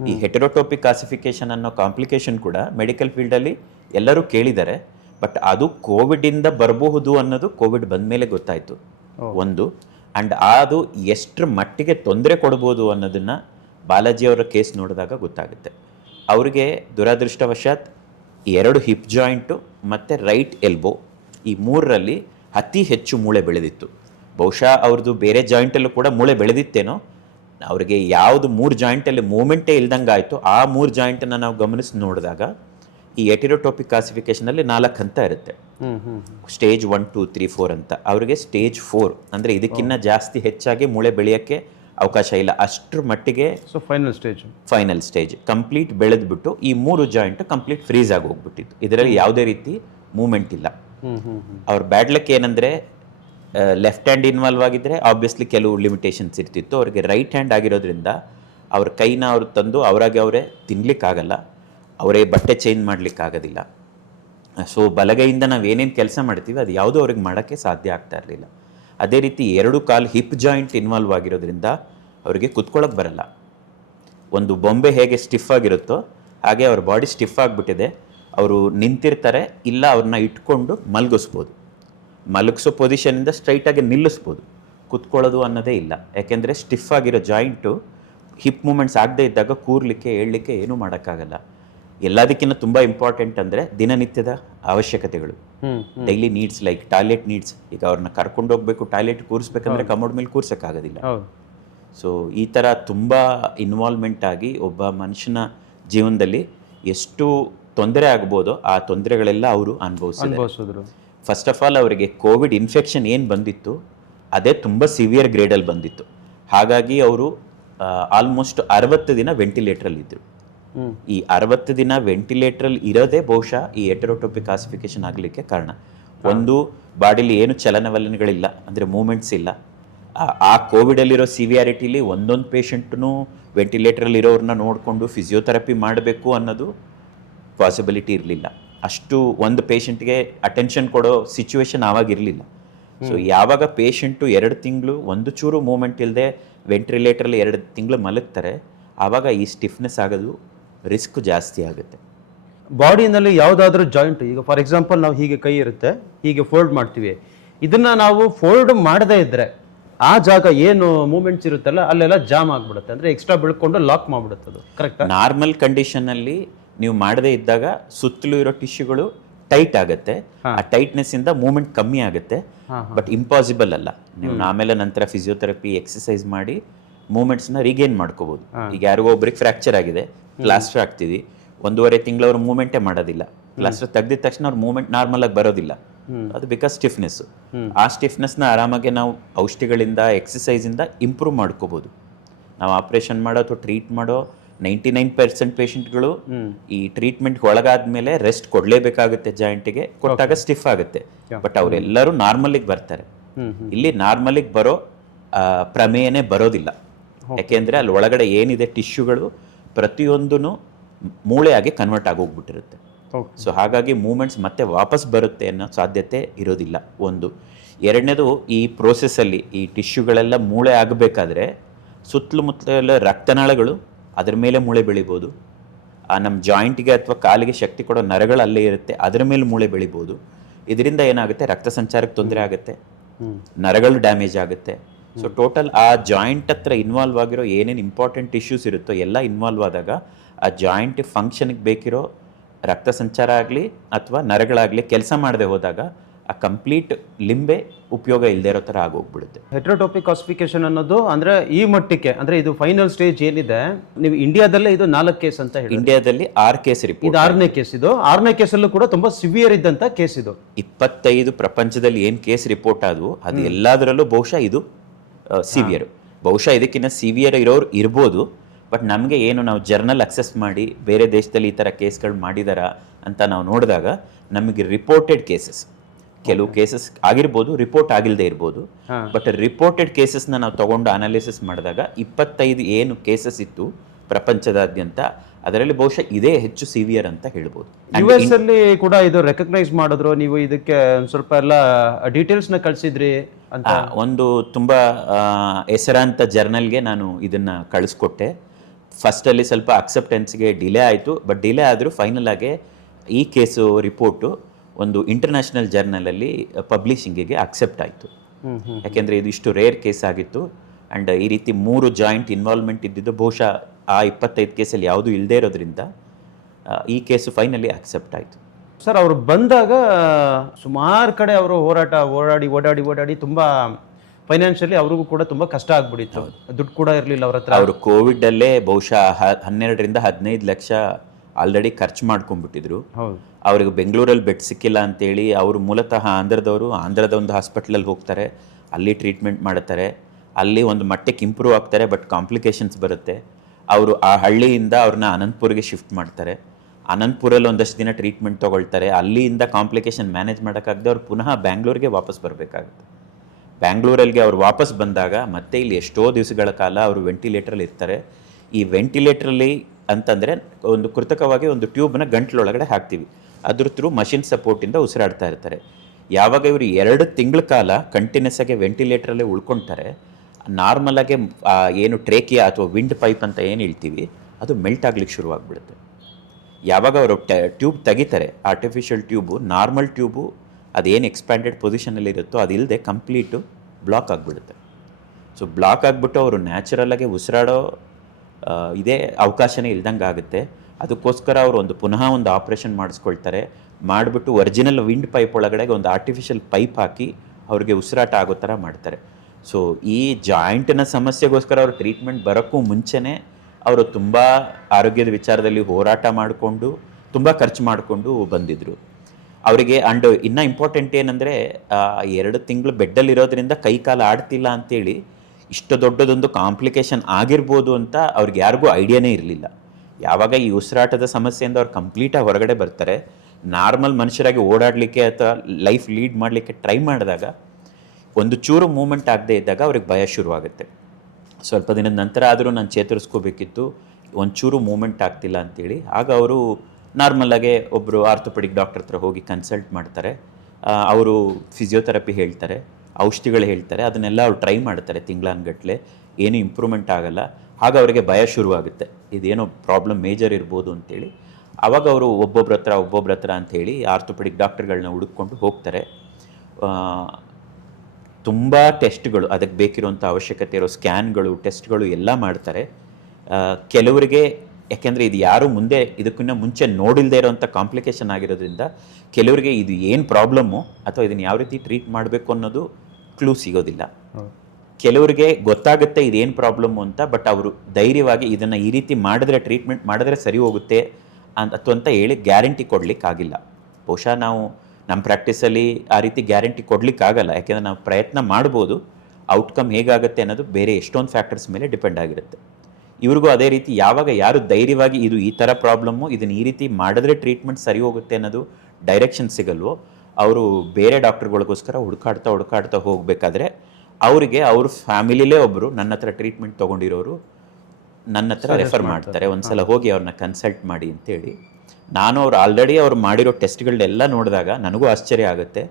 ಈ ಹೆಟಿರೋಟೋಪಿಕ್ ಕ್ಲಾಸಿಫಿಕೇಶನ್ ಅನ್ನೋ ಕಾಂಪ್ಲಿಕೇಶನ್ ಕೂಡ ಮೆಡಿಕಲ್ ಫೀಲ್ಡಲ್ಲಿ ಎಲ್ಲರೂ ಕೇಳಿದ್ದಾರೆ. ಬಟ್ ಅದು ಕೋವಿಡಿಂದ ಬರಬಹುದು ಅನ್ನೋದು ಕೋವಿಡ್ ಬಂದ ಮೇಲೆ ಗೊತ್ತಾಯಿತು ಒಂದು. ಆ್ಯಂಡ್ ಅದು ಎಷ್ಟರ ಮಟ್ಟಿಗೆ ತೊಂದರೆ ಕೊಡ್ಬೋದು ಅನ್ನೋದನ್ನು ಬಾಲಾಜಿಯವರ ಕೇಸ್ ನೋಡಿದಾಗ ಗೊತ್ತಾಗುತ್ತೆ. ಅವ್ರಿಗೆ ದುರದೃಷ್ಟವಶಾತ್ 2 ಹಿಪ್ ಜಾಯಿಂಟು ಮತ್ತು ರೈಟ್ ಎಲ್ಬೋ, ಈ 3ರಲ್ಲಿ ಅತಿ ಹೆಚ್ಚು ಮೂಳೆ ಬೆಳೆದಿತ್ತು. ಬಹುಶಃ ಅವ್ರದ್ದು ಬೇರೆ ಜಾಯಿಂಟಲ್ಲೂ ಕೂಡ ಮೂಳೆ ಬೆಳೆದಿತ್ತೇನೋ, ಅವ್ರಿಗೆ ಯಾವುದು 3 ಜಾಯಿಂಟಲ್ಲಿ ಮೂಮೆಂಟೇ ಇಲ್ದಂಗೆ ಆಯಿತು. ಆ 3 ಜಾಯಿಂಟನ್ನು ನಾವು ಗಮನಿಸಿ ನೋಡಿದಾಗ ಈ ಹೆಟಿರೋಟೋಪಿಕ್ ಕ್ಲಾಸಿಫಿಕೇಶನಲ್ಲಿ 4 ಹಂತ ಇರುತ್ತೆ. ಸ್ಟೇಜ್ 1, 2, 3, 4 ಅಂತ. ಅವರಿಗೆ ಸ್ಟೇಜ್ 4 ಅಂದರೆ ಇದಕ್ಕಿಂತ ಜಾಸ್ತಿ ಹೆಚ್ಚಾಗಿ ಮೂಳೆ ಬೆಳೆಯೋಕ್ಕೆ ಅವಕಾಶ ಇಲ್ಲ, ಅಷ್ಟರ ಮಟ್ಟಿಗೆ. ಸೊ ಫೈನಲ್ ಸ್ಟೇಜ್ ಕಂಪ್ಲೀಟ್ ಬೆಳೆದ್ಬಿಟ್ಟು ಈ 3 ಜಾಯಿಂಟ್ ಕಂಪ್ಲೀಟ್ ಫ್ರೀಸ್ ಆಗಿ ಹೋಗ್ಬಿಟ್ಟಿತ್ತು. ಇದರಲ್ಲಿ ಯಾವುದೇ ರೀತಿ ಮೂವ್ಮೆಂಟ್ ಇಲ್ಲ. ಅವ್ರ ಬ್ಯಾಡ್ ಲಕ್ ಏನಂದರೆ, ಲೆಫ್ಟ್ ಹ್ಯಾಂಡ್ ಇನ್ವಾಲ್ವ್ ಆಗಿದ್ದರೆ ಆಬ್ವಿಯಸ್ಲಿ ಕೆಲವು ಲಿಮಿಟೇಷನ್ಸ್ ಇರ್ತಿತ್ತು. ಅವ್ರಿಗೆ ರೈಟ್ ಹ್ಯಾಂಡ್ ಆಗಿರೋದ್ರಿಂದ ಅವ್ರ ಕೈನ ಅವ್ರು ತಂದು ಅವರಾಗೆ ಅವರೇ ತಿನ್ಲಿಕ್ಕಾಗಲ್ಲ, ಅವರೇ ಬಟ್ಟೆ ಚೇಂಜ್ ಮಾಡಲಿಕ್ಕಾಗೋದಿಲ್ಲ. ಸೊ ಬಲಗೈಯಿಂದ ನಾವು ಏನೇನು ಕೆಲಸ ಮಾಡ್ತೀವಿ ಅದು ಯಾವುದೂ ಅವ್ರಿಗೆ ಮಾಡೋಕ್ಕೆ ಸಾಧ್ಯ ಆಗ್ತಾ ಇರಲಿಲ್ಲ. ಅದೇ ರೀತಿ 2 ಕಾಲು ಹಿಪ್ ಜಾಯಿಂಟ್ ಇನ್ವಾಲ್ವ್ ಆಗಿರೋದ್ರಿಂದ ಅವರಿಗೆ ಕುತ್ಕೊಳ್ಳೋಕೆ ಬರಲ್ಲ. ಒಂದು ಬೊಂಬೆ ಹೇಗೆ ಸ್ಟಿಫ್ ಆಗಿರುತ್ತೋ ಹಾಗೆ ಅವ್ರ ಬಾಡಿ ಸ್ಟಿಫ್ ಆಗಿಬಿಟ್ಟಿದೆ. ಅವರು ನಿಂತಿರ್ತಾರೆ, ಇಲ್ಲ ಅವ್ರನ್ನ ಇಟ್ಕೊಂಡು ಮಲಗಿಸೋ ಪೊಸಿಷನಿಂದ ಸ್ಟ್ರೈಟಾಗಿ ನಿಲ್ಲಿಸ್ಬೋದು. ಕುತ್ಕೊಳ್ಳೋದು ಅನ್ನೋದೇ ಇಲ್ಲ, ಯಾಕೆಂದರೆ ಸ್ಟಿಫ್ ಆಗಿರೋ ಜಾಯಿಂಟು ಹಿಪ್ ಮೂಮೆಂಟ್ಸ್ ಆಗದೆ ಇದ್ದಾಗ ಕೂರ್ಲಿಕ್ಕೆ ಏಳಲಿಕ್ಕೆ ಏನೂ ಮಾಡೋಕ್ಕಾಗಲ್ಲ. ಎಲ್ಲದಕ್ಕಿಂತ ತುಂಬ ಇಂಪಾರ್ಟೆಂಟ್ ಅಂದರೆ ದಿನನಿತ್ಯದ ಅವಶ್ಯಕತೆಗಳು, daily needs like toilet needs. ಈಗ ಅವ್ರನ್ನ ಕರ್ಕೊಂಡು ಹೋಗ್ಬೇಕು, ಟಾಯ್ಲೆಟ್ ಕೂರಿಸ್ಬೇಕಂದ್ರೆ ಕಮೋಡ್ ಮೇಲೆ ಕೂರ್ಸೋಕ್ಕಾಗೋದಿಲ್ಲ. ಸೊ ಈ ಥರ ತುಂಬ ಇನ್ವಾಲ್ವ್ಮೆಂಟ್ ಆಗಿ ಒಬ್ಬ ಮನುಷ್ಯನ ಜೀವನದಲ್ಲಿ ಎಷ್ಟು ತೊಂದರೆ ಆಗ್ಬೋದೋ ಆ ತೊಂದರೆಗಳೆಲ್ಲ ಅವರು ಅನುಭವಿಸಿದ್ರು. ಫಸ್ಟ್ ಆಫ್ ಆಲ್ ಅವರಿಗೆ ಕೋವಿಡ್ ಇನ್ಫೆಕ್ಷನ್ ಏನು ಬಂದಿತ್ತು ಅದೇ ತುಂಬ ಸಿವಿಯರ್ ಗ್ರೇಡಲ್ಲಿ ಬಂದಿತ್ತು. ಹಾಗಾಗಿ ಅವರು ಆಲ್ಮೋಸ್ಟ್ 60 ದಿನ ವೆಂಟಿಲೇಟ್ರಲ್ಲಿದ್ದರು. ಈ 60 ದಿನ ವೆಂಟಿಲೇಟ್ರಲ್ಲಿ ಇರೋದೇ ಬಹುಶಃ ಈ ಹೆಟೆರೋಟೋಪಿಕ್ ಕ್ಲಾಸಿಫಿಕೇಶನ್ ಆಗಲಿಕ್ಕೆ ಕಾರಣ. ಒಂದು, ಬಾಡಿಲಿ ಏನು ಚಲನವಲನಗಳಿಲ್ಲ, ಅಂದರೆ ಮೂಮೆಂಟ್ಸ್ ಇಲ್ಲ. ಆ ಕೋವಿಡಲ್ಲಿರೋ ಸಿವಿಯಾರಿಟಿಲಿ ಒಂದೊಂದು ಪೇಷಂಟ್ನು ವೆಂಟಿಲೇಟ್ರಲ್ಲಿ ಇರೋರನ್ನ ನೋಡಿಕೊಂಡು ಫಿಸಿಯೋಥೆರಪಿ ಮಾಡಬೇಕು ಅನ್ನೋದು ಪಾಸಿಬಿಲಿಟಿ ಇರಲಿಲ್ಲ. ಅಷ್ಟು ಒಂದು ಪೇಷಂಟ್ಗೆ ಅಟೆನ್ಷನ್ ಕೊಡೋ ಸಿಚುವೇಶನ್ ಆವಾಗ ಇರಲಿಲ್ಲ. ಸೊ ಯಾವಾಗ ಪೇಷಂಟು 2 ತಿಂಗಳು ಒಂದು ಚೂರು ಮೂಮೆಂಟ್ ಇಲ್ಲದೆ ವೆಂಟಿಲೇಟ್ರಲ್ಲಿ 2 ತಿಂಗಳು ಮಲಗ್ತಾರೆ, ಆವಾಗ ಈ ಸ್ಟಿಫ್ನೆಸ್ ಆಗೋದು ರಿಸ್ಕ್ ಜಾಸ್ತಿ ಆಗುತ್ತೆ. ಬಾಡಿನಲ್ಲಿ ಯಾವುದಾದ್ರೂ ಜಾಯಿಂಟ್, ಈಗ ಫಾರ್ ಎಕ್ಸಾಂಪಲ್ ನಾವು ಹೀಗೆ ಕೈ ಇರುತ್ತೆ, ಹೀಗೆ ಫೋಲ್ಡ್ ಮಾಡ್ತೀವಿ, ಇದನ್ನ ನಾವು ಫೋಲ್ಡ್ ಮಾಡದೇ ಇದ್ರೆ ಆ ಜಾಗ ಏನು ಮೂಮೆಂಟ್ಸ್ ಇರುತ್ತಲ್ಲ ಅಲ್ಲೆಲ್ಲ ಜಾಮ್ ಆಗ್ಬಿಡುತ್ತೆ, ಅಂದ್ರೆ ಎಕ್ಸ್ಟ್ರಾ ಬೆಳ್ಕೊಂಡು ಲಾಕ್ ಮಾಡ್ಬಿಡುತ್ತೆ. ಅದು ಕರೆಕ್ಟ್? ನಾರ್ಮಲ್ ಕಂಡೀಷನಲ್ಲಿ ನೀವು ಮಾಡದೇ ಇದ್ದಾಗ ಸುತ್ತಲೂ ಇರೋ ಟಿಶ್ಯೂಗಳು ಟೈಟ್ ಆಗುತ್ತೆ. ಆ ಟೈಟ್ನೆಸ್ ಇಂದ ಮೂವ್ಮೆಂಟ್ ಕಮ್ಮಿ ಆಗುತ್ತೆ, ಬಟ್ ಇಂಪಾಸಿಬಲ್ ಅಲ್ಲ. ನೀವು ಆಮೇಲೆ ನಂತರ ಫಿಸಿಯೋಥೆರಪಿ ಎಕ್ಸಸೈಸ್ ಮಾಡಿ ಮೂವ್ಮೆಂಟ್ಸ್ನ ರಿಗೇನ್ ಮಾಡ್ಕೋಬಹುದು. ಈಗ ಯಾರಿಗೋ ಒಬ್ರಿಗೆ ಫ್ರಾಕ್ಚರ್ ಆಗಿದೆ, ಪ್ಲಾಸ್ಟರ್ ಹಾಕ್ತೀವಿ, 1.5 ತಿಂಗಳು ಅವ್ರು ಮೂವ್ಮೆಂಟೇ ಮಾಡೋದಿಲ್ಲ. ಪ್ಲಾಸ್ಟರ್ ತೆಗ್ದಿದ ತಕ್ಷಣ ಅವ್ರ ಮೂವ್ಮೆಂಟ್ ನಾರ್ಮಲ್ ಆಗಿ ಬರೋದಿಲ್ಲ. ಅದು ಬಿಕಾಸ್ ಸ್ಟಿಫ್ನೆಸ್. ಆ ಸ್ಟಿಫ್ನೆಸ್ನ ಆರಾಮಾಗಿ ನಾವು ಔಷಧಿಗಳಿಂದ ಎಕ್ಸಸೈಸಿಂದ ಇಂಪ್ರೂವ್ ಮಾಡ್ಕೋಬಹುದು. ನಾವು ಆಪರೇಷನ್ ಮಾಡೋ ಅಥವಾ ಟ್ರೀಟ್ ಮಾಡೋ 99% ಪೇಷಂಟ್ಗಳು ಈ ಟ್ರೀಟ್ಮೆಂಟ್ ಒಳಗಾದ್ಮೇಲೆ ರೆಸ್ಟ್ ಕೊಡಲೇಬೇಕಾಗುತ್ತೆ. ಜಾಯಿಂಟಿಗೆ ಕೊಟ್ಟಾಗ ಸ್ಟಿಫ್ ಆಗುತ್ತೆ, ಬಟ್ ಅವರೆಲ್ಲರೂ ನಾರ್ಮಲಿಗೆ ಬರ್ತಾರೆ. ಇಲ್ಲಿ ನಾರ್ಮಲಿಗೆ ಬರೋ ಪ್ರಮೇಯನೇ ಬರೋದಿಲ್ಲ. ಯಾಕೆಂದ್ರೆ ಅಲ್ಲಿ ಒಳಗಡೆ ಏನಿದೆ ಟಿಶ್ಯೂಗಳು ಪ್ರತಿಯೊಂದೂ ಮೂಳೆಯಾಗಿ ಕನ್ವರ್ಟ್ ಆಗೋಗ್ಬಿಟ್ಟಿರುತ್ತೆ. ಸೊ ಹಾಗಾಗಿ ಮೂಮೆಂಟ್ಸ್ ಮತ್ತೆ ವಾಪಸ್ ಬರುತ್ತೆ ಅನ್ನೋ ಸಾಧ್ಯತೆ ಇರೋದಿಲ್ಲ. ಒಂದು. ಎರಡನೇದು, ಈ ಪ್ರೋಸೆಸ್ಸಲ್ಲಿ ಈ ಟಿಶ್ಯೂಗಳೆಲ್ಲ ಮೂಳೆ ಆಗಬೇಕಾದ್ರೆ ಸುತ್ತಮುತ್ತಲ ರಕ್ತನಾಳಗಳು, ಅದರ ಮೇಲೆ ಮೂಳೆ ಬೆಳಿಬೋದು. ನಮ್ಮ ಜಾಯಿಂಟಿಗೆ ಅಥವಾ ಕಾಲಿಗೆ ಶಕ್ತಿ ಕೊಡೋ ನರಗಳು ಅಲ್ಲೇ ಇರುತ್ತೆ, ಅದರ ಮೇಲೆ ಮೂಳೆ ಬೆಳಿಬೋದು. ಇದರಿಂದ ಏನಾಗುತ್ತೆ, ರಕ್ತ ಸಂಚಾರಕ್ಕೆ ತೊಂದರೆ ಆಗುತ್ತೆ, ನರಗಳು ಡ್ಯಾಮೇಜ್ ಆಗುತ್ತೆ. ಸೊ ಟೋಟಲ್ ಆ ಜಾಯಿಂಟ್ ಹತ್ರ ಇನ್ವಾಲ್ವ್ ಆಗಿರೋ ಏನೇನು ಇಂಪಾರ್ಟೆಂಟ್ ಇಶ್ಯೂಸ್ ಇರುತ್ತೋ ಎಲ್ಲ ಇನ್ವಾಲ್ವ್ ಆದಾಗ ಆ ಜಾಯಿಂಟ್ ಫಂಕ್ಷನ್ಗೆ ಬೇಕಿರೋ ರಕ್ತ ಸಂಚಾರ ಆಗಲಿ ಅಥವಾ ನರಗಳಾಗಲಿ ಕೆಲಸ ಮಾಡದೆ ಹೋದಾಗ ಆ ಕಂಪ್ಲೀಟ್ ಲಿಂಬೆ ಉಪಯೋಗ ಇಲ್ಲದೆ ಇರೋ ಥರ ಆಗೋಗ್ಬಿಡುತ್ತೆ. ಹೆಟ್ರೋಟೋಪಿಕ್ ಆಸಿಫಿಕೇಶನ್ ಅನ್ನೋದು ಅಂದ್ರೆ ಈ ಮಟ್ಟಕ್ಕೆ, ಅಂದ್ರೆ ಇದು ಫೈನಲ್ ಸ್ಟೇಜ್ ಏನಿದೆ, ನೀವು ಇಂಡಿಯಾದಲ್ಲೇ ಇದು 4 ಕೇಸ್ ಅಂತ ಹೇಳಿ, ಇಂಡಿಯಾದಲ್ಲಿ 6 ಕೇಸ್ ರಿಪೋರ್ಟ್. ಇದು 6ನೇ ಕೇಸ್. ಇದು 6ನೇ ಕೇಸಲ್ಲೂ ಕೂಡ ತುಂಬಾ ಸಿವಿಯರ್ ಇದ್ದಂತ ಕೇಸ್ ಇದು. 25 ಪ್ರಪಂಚದಲ್ಲಿ ಏನು ಕೇಸ್ ರಿಪೋರ್ಟ್ ಆದವು ಅದು ಎಲ್ಲದರಲ್ಲೂ ಬಹುಶಃ ಇದು ಸಿವಿಯರ್. ಬಹುಶಃ ಇದಕ್ಕಿಂತ ಸಿವಿಯರ್ ಇರೋರು ಇರ್ಬೋದು, ಬಟ್ ನಮಗೆ ಏನು ನಾವು ಜರ್ನಲ್ ಅಕ್ಸೆಸ್ ಮಾಡಿ ಬೇರೆ ದೇಶದಲ್ಲಿ ಈ ಥರ ಕೇಸ್ಗಳು ಮಾಡಿದಾರ ಅಂತ ನಾವು ನೋಡಿದಾಗ ನಮಗೆ ರಿಪೋರ್ಟೆಡ್ ಕೇಸಸ್, ಕೆಲವು ಕೇಸಸ್ ಆಗಿರ್ಬೋದು, ರಿಪೋರ್ಟ್ ಆಗಿಲ್ಲದೆ ಇರ್ಬೋದು, ಬಟ್ ರಿಪೋರ್ಟೆಡ್ ಕೇಸಸ್ನ ನಾವು ತಗೊಂಡು ಅನಾಲಿಸಿಸ್ ಮಾಡಿದಾಗ 25 ಏನು ಕೇಸಸ್ ಇತ್ತು ಪ್ರಪಂಚದಾದ್ಯಂತ, ಅದರಲ್ಲಿ ಬಹುಶಃ ಇದೇ ಹೆಚ್ಚು ಸಿವಿಯರ್ ಅಂತ ಹೇಳ್ಬೋದು. US ಅಲ್ಲಿ ಕೂಡ ಇದು ರೆಕಗ್ನೈಸ್ ಮಾಡಿದ್ರು. ನೀವು ಇದಕ್ಕೆ ಸ್ವಲ್ಪ ಎಲ್ಲ ಡೀಟೇಲ್ಸ್ನ ಕಳಿಸಿದ್ರಿ ಅಂತ. ಒಂದು ತುಂಬ ಹೆಸರಾಂತ ಜರ್ನಲ್ಗೆ ನಾನು ಇದನ್ನು ಕಳಿಸ್ಕೊಟ್ಟೆ. ಫಸ್ಟಲ್ಲಿ ಸ್ವಲ್ಪ ಅಕ್ಸೆಪ್ಟೆನ್ಸ್ಗೆ ಡಿಲೇ ಆಯಿತು, ಬಟ್ ಡಿಲೇ ಆದರೂ ಫೈನಲ್ ಆಗಿ ಈ ಕೇಸು ರಿಪೋರ್ಟು ಒಂದು ಇಂಟರ್ನ್ಯಾಷನಲ್ ಜರ್ನಲಲ್ಲಿ ಪಬ್ಲಿಷಿಂಗಿಗೆ ಅಕ್ಸೆಪ್ಟ್ ಆಯಿತು. ಯಾಕೆಂದರೆ ಇದು ಇಷ್ಟು ರೇರ್ ಕೇಸ್ ಆಗಿತ್ತು, ಆ್ಯಂಡ್ ಈ ರೀತಿ 3 ಜಾಯಿಂಟ್ ಇನ್ವಾಲ್ವ್ಮೆಂಟ್ ಇದ್ದಿದ್ದು ಬಹುಶಃ ಆ 25 ಕೇಸಲ್ಲಿ ಯಾವುದೂ ಇಲ್ಲದೆ ಇರೋದ್ರಿಂದ ಈ ಕೇಸು ಫೈನಲಿ ಅಕ್ಸೆಪ್ಟ್ ಆಯಿತು. ಸರ್, ಅವರು ಬಂದಾಗ ಸುಮಾರು ಕಡೆ ಅವರು ಓಡಾಡಿ ತುಂಬ ಫೈನಾನ್ಷಿಯಲಿ ಅವ್ರಿಗೂ ಕೂಡ ತುಂಬ ಕಷ್ಟ ಆಗ್ಬಿಟ್ಟಿತ್ತು. ದುಡ್ಡು ಕೂಡ ಇರಲಿಲ್ಲ ಅವ್ರ ಹತ್ರ. ಅವರು ಕೋವಿಡಲ್ಲೇ ಬಹುಶಃ 12ರಿಂದ 15 ಲಕ್ಷ ಆಲ್ರೆಡಿ ಖರ್ಚು ಮಾಡ್ಕೊಂಡ್ಬಿಟ್ಟಿದ್ರು. ಅವ್ರಿಗೆ ಬೆಂಗಳೂರಲ್ಲಿ ಬೆಡ್ ಸಿಕ್ಕಿಲ್ಲ ಅಂತೇಳಿ ಅವರು ಮೂಲತಃ ಆಂಧ್ರದ ಒಂದು ಹಾಸ್ಪಿಟ್ಲಲ್ಲಿ ಹೋಗ್ತಾರೆ, ಅಲ್ಲಿ ಟ್ರೀಟ್ಮೆಂಟ್ ಮಾಡ್ತಾರೆ, ಅಲ್ಲಿ ಒಂದು ಮಟ್ಟಕ್ಕೆ ಇಂಪ್ರೂವ್ ಆಗ್ತಾರೆ, ಬಟ್ ಕಾಂಪ್ಲಿಕೇಶನ್ಸ್ ಬರುತ್ತೆ. ಅವರು ಆ ಹಳ್ಳಿಯಿಂದ ಅವ್ರನ್ನ ಅನಂತಪುರ್ಗೆ ಶಿಫ್ಟ್ ಮಾಡ್ತಾರೆ. ಅನಂತಪುರಲ್ಲಿ ಒಂದಷ್ಟು ದಿನ ಟ್ರೀಟ್ಮೆಂಟ್ ತೊಗೊಳ್ತಾರೆ. ಅಲ್ಲಿಂದ ಕಾಂಪ್ಲಿಕೇಶನ್ ಮ್ಯಾನೇಜ್ ಮಾಡೋಕ್ಕಾಗದೆ ಅವ್ರು ಪುನಃ ಬ್ಯಾಂಗ್ಳೂರಿಗೆ ವಾಪಸ್ ಬರಬೇಕಾಗುತ್ತೆ. ಬ್ಯಾಂಗ್ಳೂರಲ್ಲಿಗೆ ಅವ್ರು ವಾಪಸ್ ಬಂದಾಗ ಮತ್ತೆ ಇಲ್ಲಿ ಎಷ್ಟೋ ದಿವಸಗಳ ಕಾಲ ಅವರು ವೆಂಟಿಲೇಟ್ರಲ್ಲಿ ಇರ್ತಾರೆ. ಈ ವೆಂಟಿಲೇಟ್ರಲ್ಲಿ ಅಂತಂದರೆ ಒಂದು ಕೃತಕವಾಗಿ ಒಂದು ಟ್ಯೂಬ್ನ ಗಂಟ್ಲೊಳಗಡೆ ಹಾಕ್ತೀವಿ, ಅದ್ರ ಥ್ರೂ ಮಷಿನ್ ಸಪೋರ್ಟಿಂದ ಉಸಿರಾಡ್ತಾ ಇರ್ತಾರೆ. ಯಾವಾಗ ಇವರು 2 ತಿಂಗಳ ಕಾಲ ಕಂಟಿನ್ಯೂಸ್ ಆಗಿ ವೆಂಟಿಲೇಟ್ರಲ್ಲೇ ಉಳ್ಕೊಳ್ತಾರೆ, ನಾರ್ಮಲಾಗೆ ಏನು ಟ್ರೇಕಿಯಾ ಅಥವಾ ವಿಂಡ್ ಪೈಪ್ ಅಂತ ಏನು ಹೇಳ್ತೀವಿ ಅದು ಮೆಲ್ಟ್ ಆಗ್ಲಿಕ್ಕೆ ಶುರುವಾಗ್ಬಿಡುತ್ತೆ. ಯಾವಾಗ ಅವರು ಟ್ಯೂಬ್ ತೆಗಿತಾರೆ, ಆರ್ಟಿಫಿಷಿಯಲ್ ಟ್ಯೂಬು, ನಾರ್ಮಲ್ ಟ್ಯೂಬು ಅದೇನು ಎಕ್ಸ್ಪ್ಯಾಂಡೆಡ್ ಪೊಸಿಷನಲ್ಲಿ ಇರುತ್ತೋ ಅದಿಲ್ಲದೆ ಕಂಪ್ಲೀಟು ಬ್ಲಾಕ್ ಆಗಿಬಿಡುತ್ತೆ. ಸೊ ಬ್ಲಾಕ್ ಆಗಿಬಿಟ್ಟು ಅವರು ನ್ಯಾಚುರಲಾಗಿ ಉಸಿರಾಡೋ ಇದೇ ಅವಕಾಶನೇ ಇಲ್ದಂಗೆ ಆಗುತ್ತೆ. ಅದಕ್ಕೋಸ್ಕರ ಅವರು ಪುನಃ ಒಂದು ಆಪ್ರೇಷನ್ ಮಾಡಿಸ್ಕೊಳ್ತಾರೆ. ಮಾಡಿಬಿಟ್ಟು ಒರಿಜಿನಲ್ ವಿಂಡ್ ಪೈಪ್ ಒಳಗಡೆ ಒಂದು ಆರ್ಟಿಫಿಷಿಯಲ್ ಪೈಪ್ ಹಾಕಿ ಅವ್ರಿಗೆ ಉಸಿರಾಟ ಆಗೋ ಥರ ಮಾಡ್ತಾರೆ. ಸೊ ಈ ಜಾಯಿಂಟಿನ ಸಮಸ್ಯೆಗೋಸ್ಕರ ಅವರು ಟ್ರೀಟ್ಮೆಂಟ್ ಬರೋಕ್ಕೂ ಮುಂಚೆನೇ ಅವರು ತುಂಬ ಆರೋಗ್ಯದ ವಿಚಾರದಲ್ಲಿ ಹೋರಾಟ ಮಾಡಿಕೊಂಡು ತುಂಬ ಖರ್ಚು ಮಾಡಿಕೊಂಡು ಬಂದಿದ್ದರು. ಅವರಿಗೆ ಅಂಡ್ ಇನ್ನೂ ಇಂಪಾರ್ಟೆಂಟ್ ಏನಂದರೆ 2 ತಿಂಗಳು ಬೆಡ್ಡಲ್ಲಿರೋದ್ರಿಂದ ಕೈ ಕಾಲು ಆಡ್ತಿಲ್ಲ ಅಂತೇಳಿ ಇಷ್ಟು ದೊಡ್ಡದೊಂದು ಕಾಂಪ್ಲಿಕೇಶನ್ ಆಗಿರ್ಬೋದು ಅಂತ ಅವ್ರಿಗೆ ಯಾರಿಗೂ ಐಡಿಯಾನೇ ಇರಲಿಲ್ಲ. ಯಾವಾಗ ಈ ಉಸಿರಾಟದ ಸಮಸ್ಯೆಯಿಂದ ಅವ್ರು ಕಂಪ್ಲೀಟಾಗಿ ಹೊರಗಡೆ ಬರ್ತಾರೆ, ನಾರ್ಮಲ್ ಮನುಷ್ಯರಾಗಿ ಓಡಾಡಲಿಕ್ಕೆ ಅಥವಾ ಲೈಫ್ ಲೀಡ್ ಮಾಡಲಿಕ್ಕೆ ಟ್ರೈ ಮಾಡಿದಾಗ ಒಂದು ಚೂರು ಮೂಮೆಂಟ್ ಆಗದೆ ಇದ್ದಾಗ ಅವ್ರಿಗೆ ಭಯ ಶುರುವಾಗುತ್ತೆ. ಸ್ವಲ್ಪ ದಿನದ ನಂತರ ಆದರೂ ನಾನು ಚೇತರಿಸ್ಕೋಬೇಕಿತ್ತು, ಒಂಚೂರು ಮೂಮೆಂಟ್ ಆಗ್ತಿಲ್ಲ ಅಂತೇಳಿ. ಆಗ ಅವರು ನಾರ್ಮಲಾಗೆ ಒಬ್ಬರು ಆರ್ಥೋಪೆಡಿಕ್ ಡಾಕ್ಟರ್ ಹತ್ರ ಹೋಗಿ ಕನ್ಸಲ್ಟ್ ಮಾಡ್ತಾರೆ. ಅವರು ಫಿಸಿಯೋಥೆರಪಿ ಹೇಳ್ತಾರೆ, ಔಷಧಿಗಳು ಹೇಳ್ತಾರೆ, ಅದನ್ನೆಲ್ಲ ಅವ್ರು ಟ್ರೈ ಮಾಡ್ತಾರೆ ತಿಂಗಳಾನ್ಗಟ್ಲೆ. ಏನು ಇಂಪ್ರೂವ್ಮೆಂಟ್ ಆಗಲ್ಲ. ಆಗ ಅವರಿಗೆ ಭಯ ಶುರುವಾಗುತ್ತೆ, ಇದೇನೋ ಪ್ರಾಬ್ಲಮ್ ಮೇಜರ್ ಇರ್ಬೋದು ಅಂತೇಳಿ. ಆವಾಗ ಅವರು ಒಬ್ಬೊಬ್ರ ಹತ್ರ ಅಂಥೇಳಿ ಆರ್ಥೋಪೆಡಿಕ್ ಡಾಕ್ಟರ್ಗಳನ್ನ ಹುಡುಕೊಂಡು ಹೋಗ್ತಾರೆ. ತುಂಬ ಟೆಸ್ಟ್ಗಳು, ಅದಕ್ಕೆ ಬೇಕಿರುವಂಥ ಅವಶ್ಯಕತೆ ಇರೋ ಸ್ಕ್ಯಾನ್ಗಳು, ಟೆಸ್ಟ್ಗಳು ಎಲ್ಲ ಮಾಡ್ತಾರೆ. ಕೆಲವರಿಗೆ, ಯಾಕೆಂದರೆ ಇದು ಯಾರು ಇದಕ್ಕಿಂತ ಮುಂಚೆ ನೋಡಿಲ್ಲದೆ ಇರೋವಂಥ ಕಾಂಪ್ಲಿಕೇಶನ್ ಆಗಿರೋದ್ರಿಂದ ಕೆಲವರಿಗೆ ಇದು ಏನು ಪ್ರಾಬ್ಲಮ್ಮು ಅಥವಾ ಇದನ್ನು ಯಾವ ರೀತಿ ಟ್ರೀಟ್ ಮಾಡಬೇಕು ಅನ್ನೋದು ಕ್ಲೂ ಸಿಗೋದಿಲ್ಲ. ಕೆಲವರಿಗೆ ಗೊತ್ತಾಗುತ್ತೆ ಇದೇನು ಪ್ರಾಬ್ಲಮ್ಮು ಅಂತ, ಬಟ್ ಅವರು ಧೈರ್ಯವಾಗಿ ಇದನ್ನು ಈ ರೀತಿ ಮಾಡಿದ್ರೆ, ಟ್ರೀಟ್ಮೆಂಟ್ ಮಾಡಿದ್ರೆ ಸರಿ ಹೋಗುತ್ತೆ ಅಂತ ಹೇಳಿ ಗ್ಯಾರಂಟಿ ಕೊಡಲಿಕ್ಕಾಗಿಲ್ಲ. ಬಹುಶಃ ನಾವು ನಮ್ಮ ಪ್ರಾಕ್ಟೀಸಲ್ಲಿ ಆ ರೀತಿ ಗ್ಯಾರಂಟಿ ಕೊಡಲಿಕ್ಕಾಗಲ್ಲ, ಯಾಕೆಂದರೆ ನಾವು ಪ್ರಯತ್ನ ಮಾಡ್ಬೋದು. ಔಟ್ಕಮ್ ಹೇಗಾಗುತ್ತೆ ಅನ್ನೋದು ಬೇರೆ ಎಷ್ಟೊಂದು ಫ್ಯಾಕ್ಟರ್ಸ್ ಮೇಲೆ ಡಿಪೆಂಡ್ ಆಗಿರುತ್ತೆ. ಇವ್ರಿಗೂ ಅದೇ ರೀತಿ ಯಾವಾಗ ಯಾರು ಧೈರ್ಯವಾಗಿ ಇದು ಈ ಥರ ಪ್ರಾಬ್ಲಮ್ಮು, ಇದನ್ನು ಈ ರೀತಿ ಮಾಡಿದ್ರೆ ಟ್ರೀಟ್ಮೆಂಟ್ ಸರಿ ಹೋಗುತ್ತೆ ಅನ್ನೋದು ಡೈರೆಕ್ಷನ್ ಸಿಗಲ್ವೋ, ಅವರು ಬೇರೆ ಡಾಕ್ಟರ್ಗಳಿಗೋಸ್ಕರ ಹುಡುಕಾಡ್ತಾ ಹೋಗಬೇಕಾದ್ರೆ ಅವರಿಗೆ ಅವ್ರ ಫ್ಯಾಮಿಲಿಲೇ ಒಬ್ಬರು ನನ್ನ ಹತ್ರ ಟ್ರೀಟ್ಮೆಂಟ್ ತೊಗೊಂಡಿರೋರು ನನ್ನ ಹತ್ರ ರೆಫರ್ ಮಾಡ್ತಾರೆ, ಒಂದ್ಸಲ ಹೋಗಿ ಅವ್ರನ್ನ ಕನ್ಸಲ್ಟ್ ಮಾಡಿ ಅಂತೇಳಿ. ನಾನು ಆಲ್ರೆಡಿ ಅವ್ರು ಮಾಡಿರೋ ಟೆಸ್ಟ್ಗಳನ್ನೆಲ್ಲ ನೋಡಿದಾಗ ನನಗೂ ಆಶ್ಚರ್ಯ ಆಗುತ್ತೆ.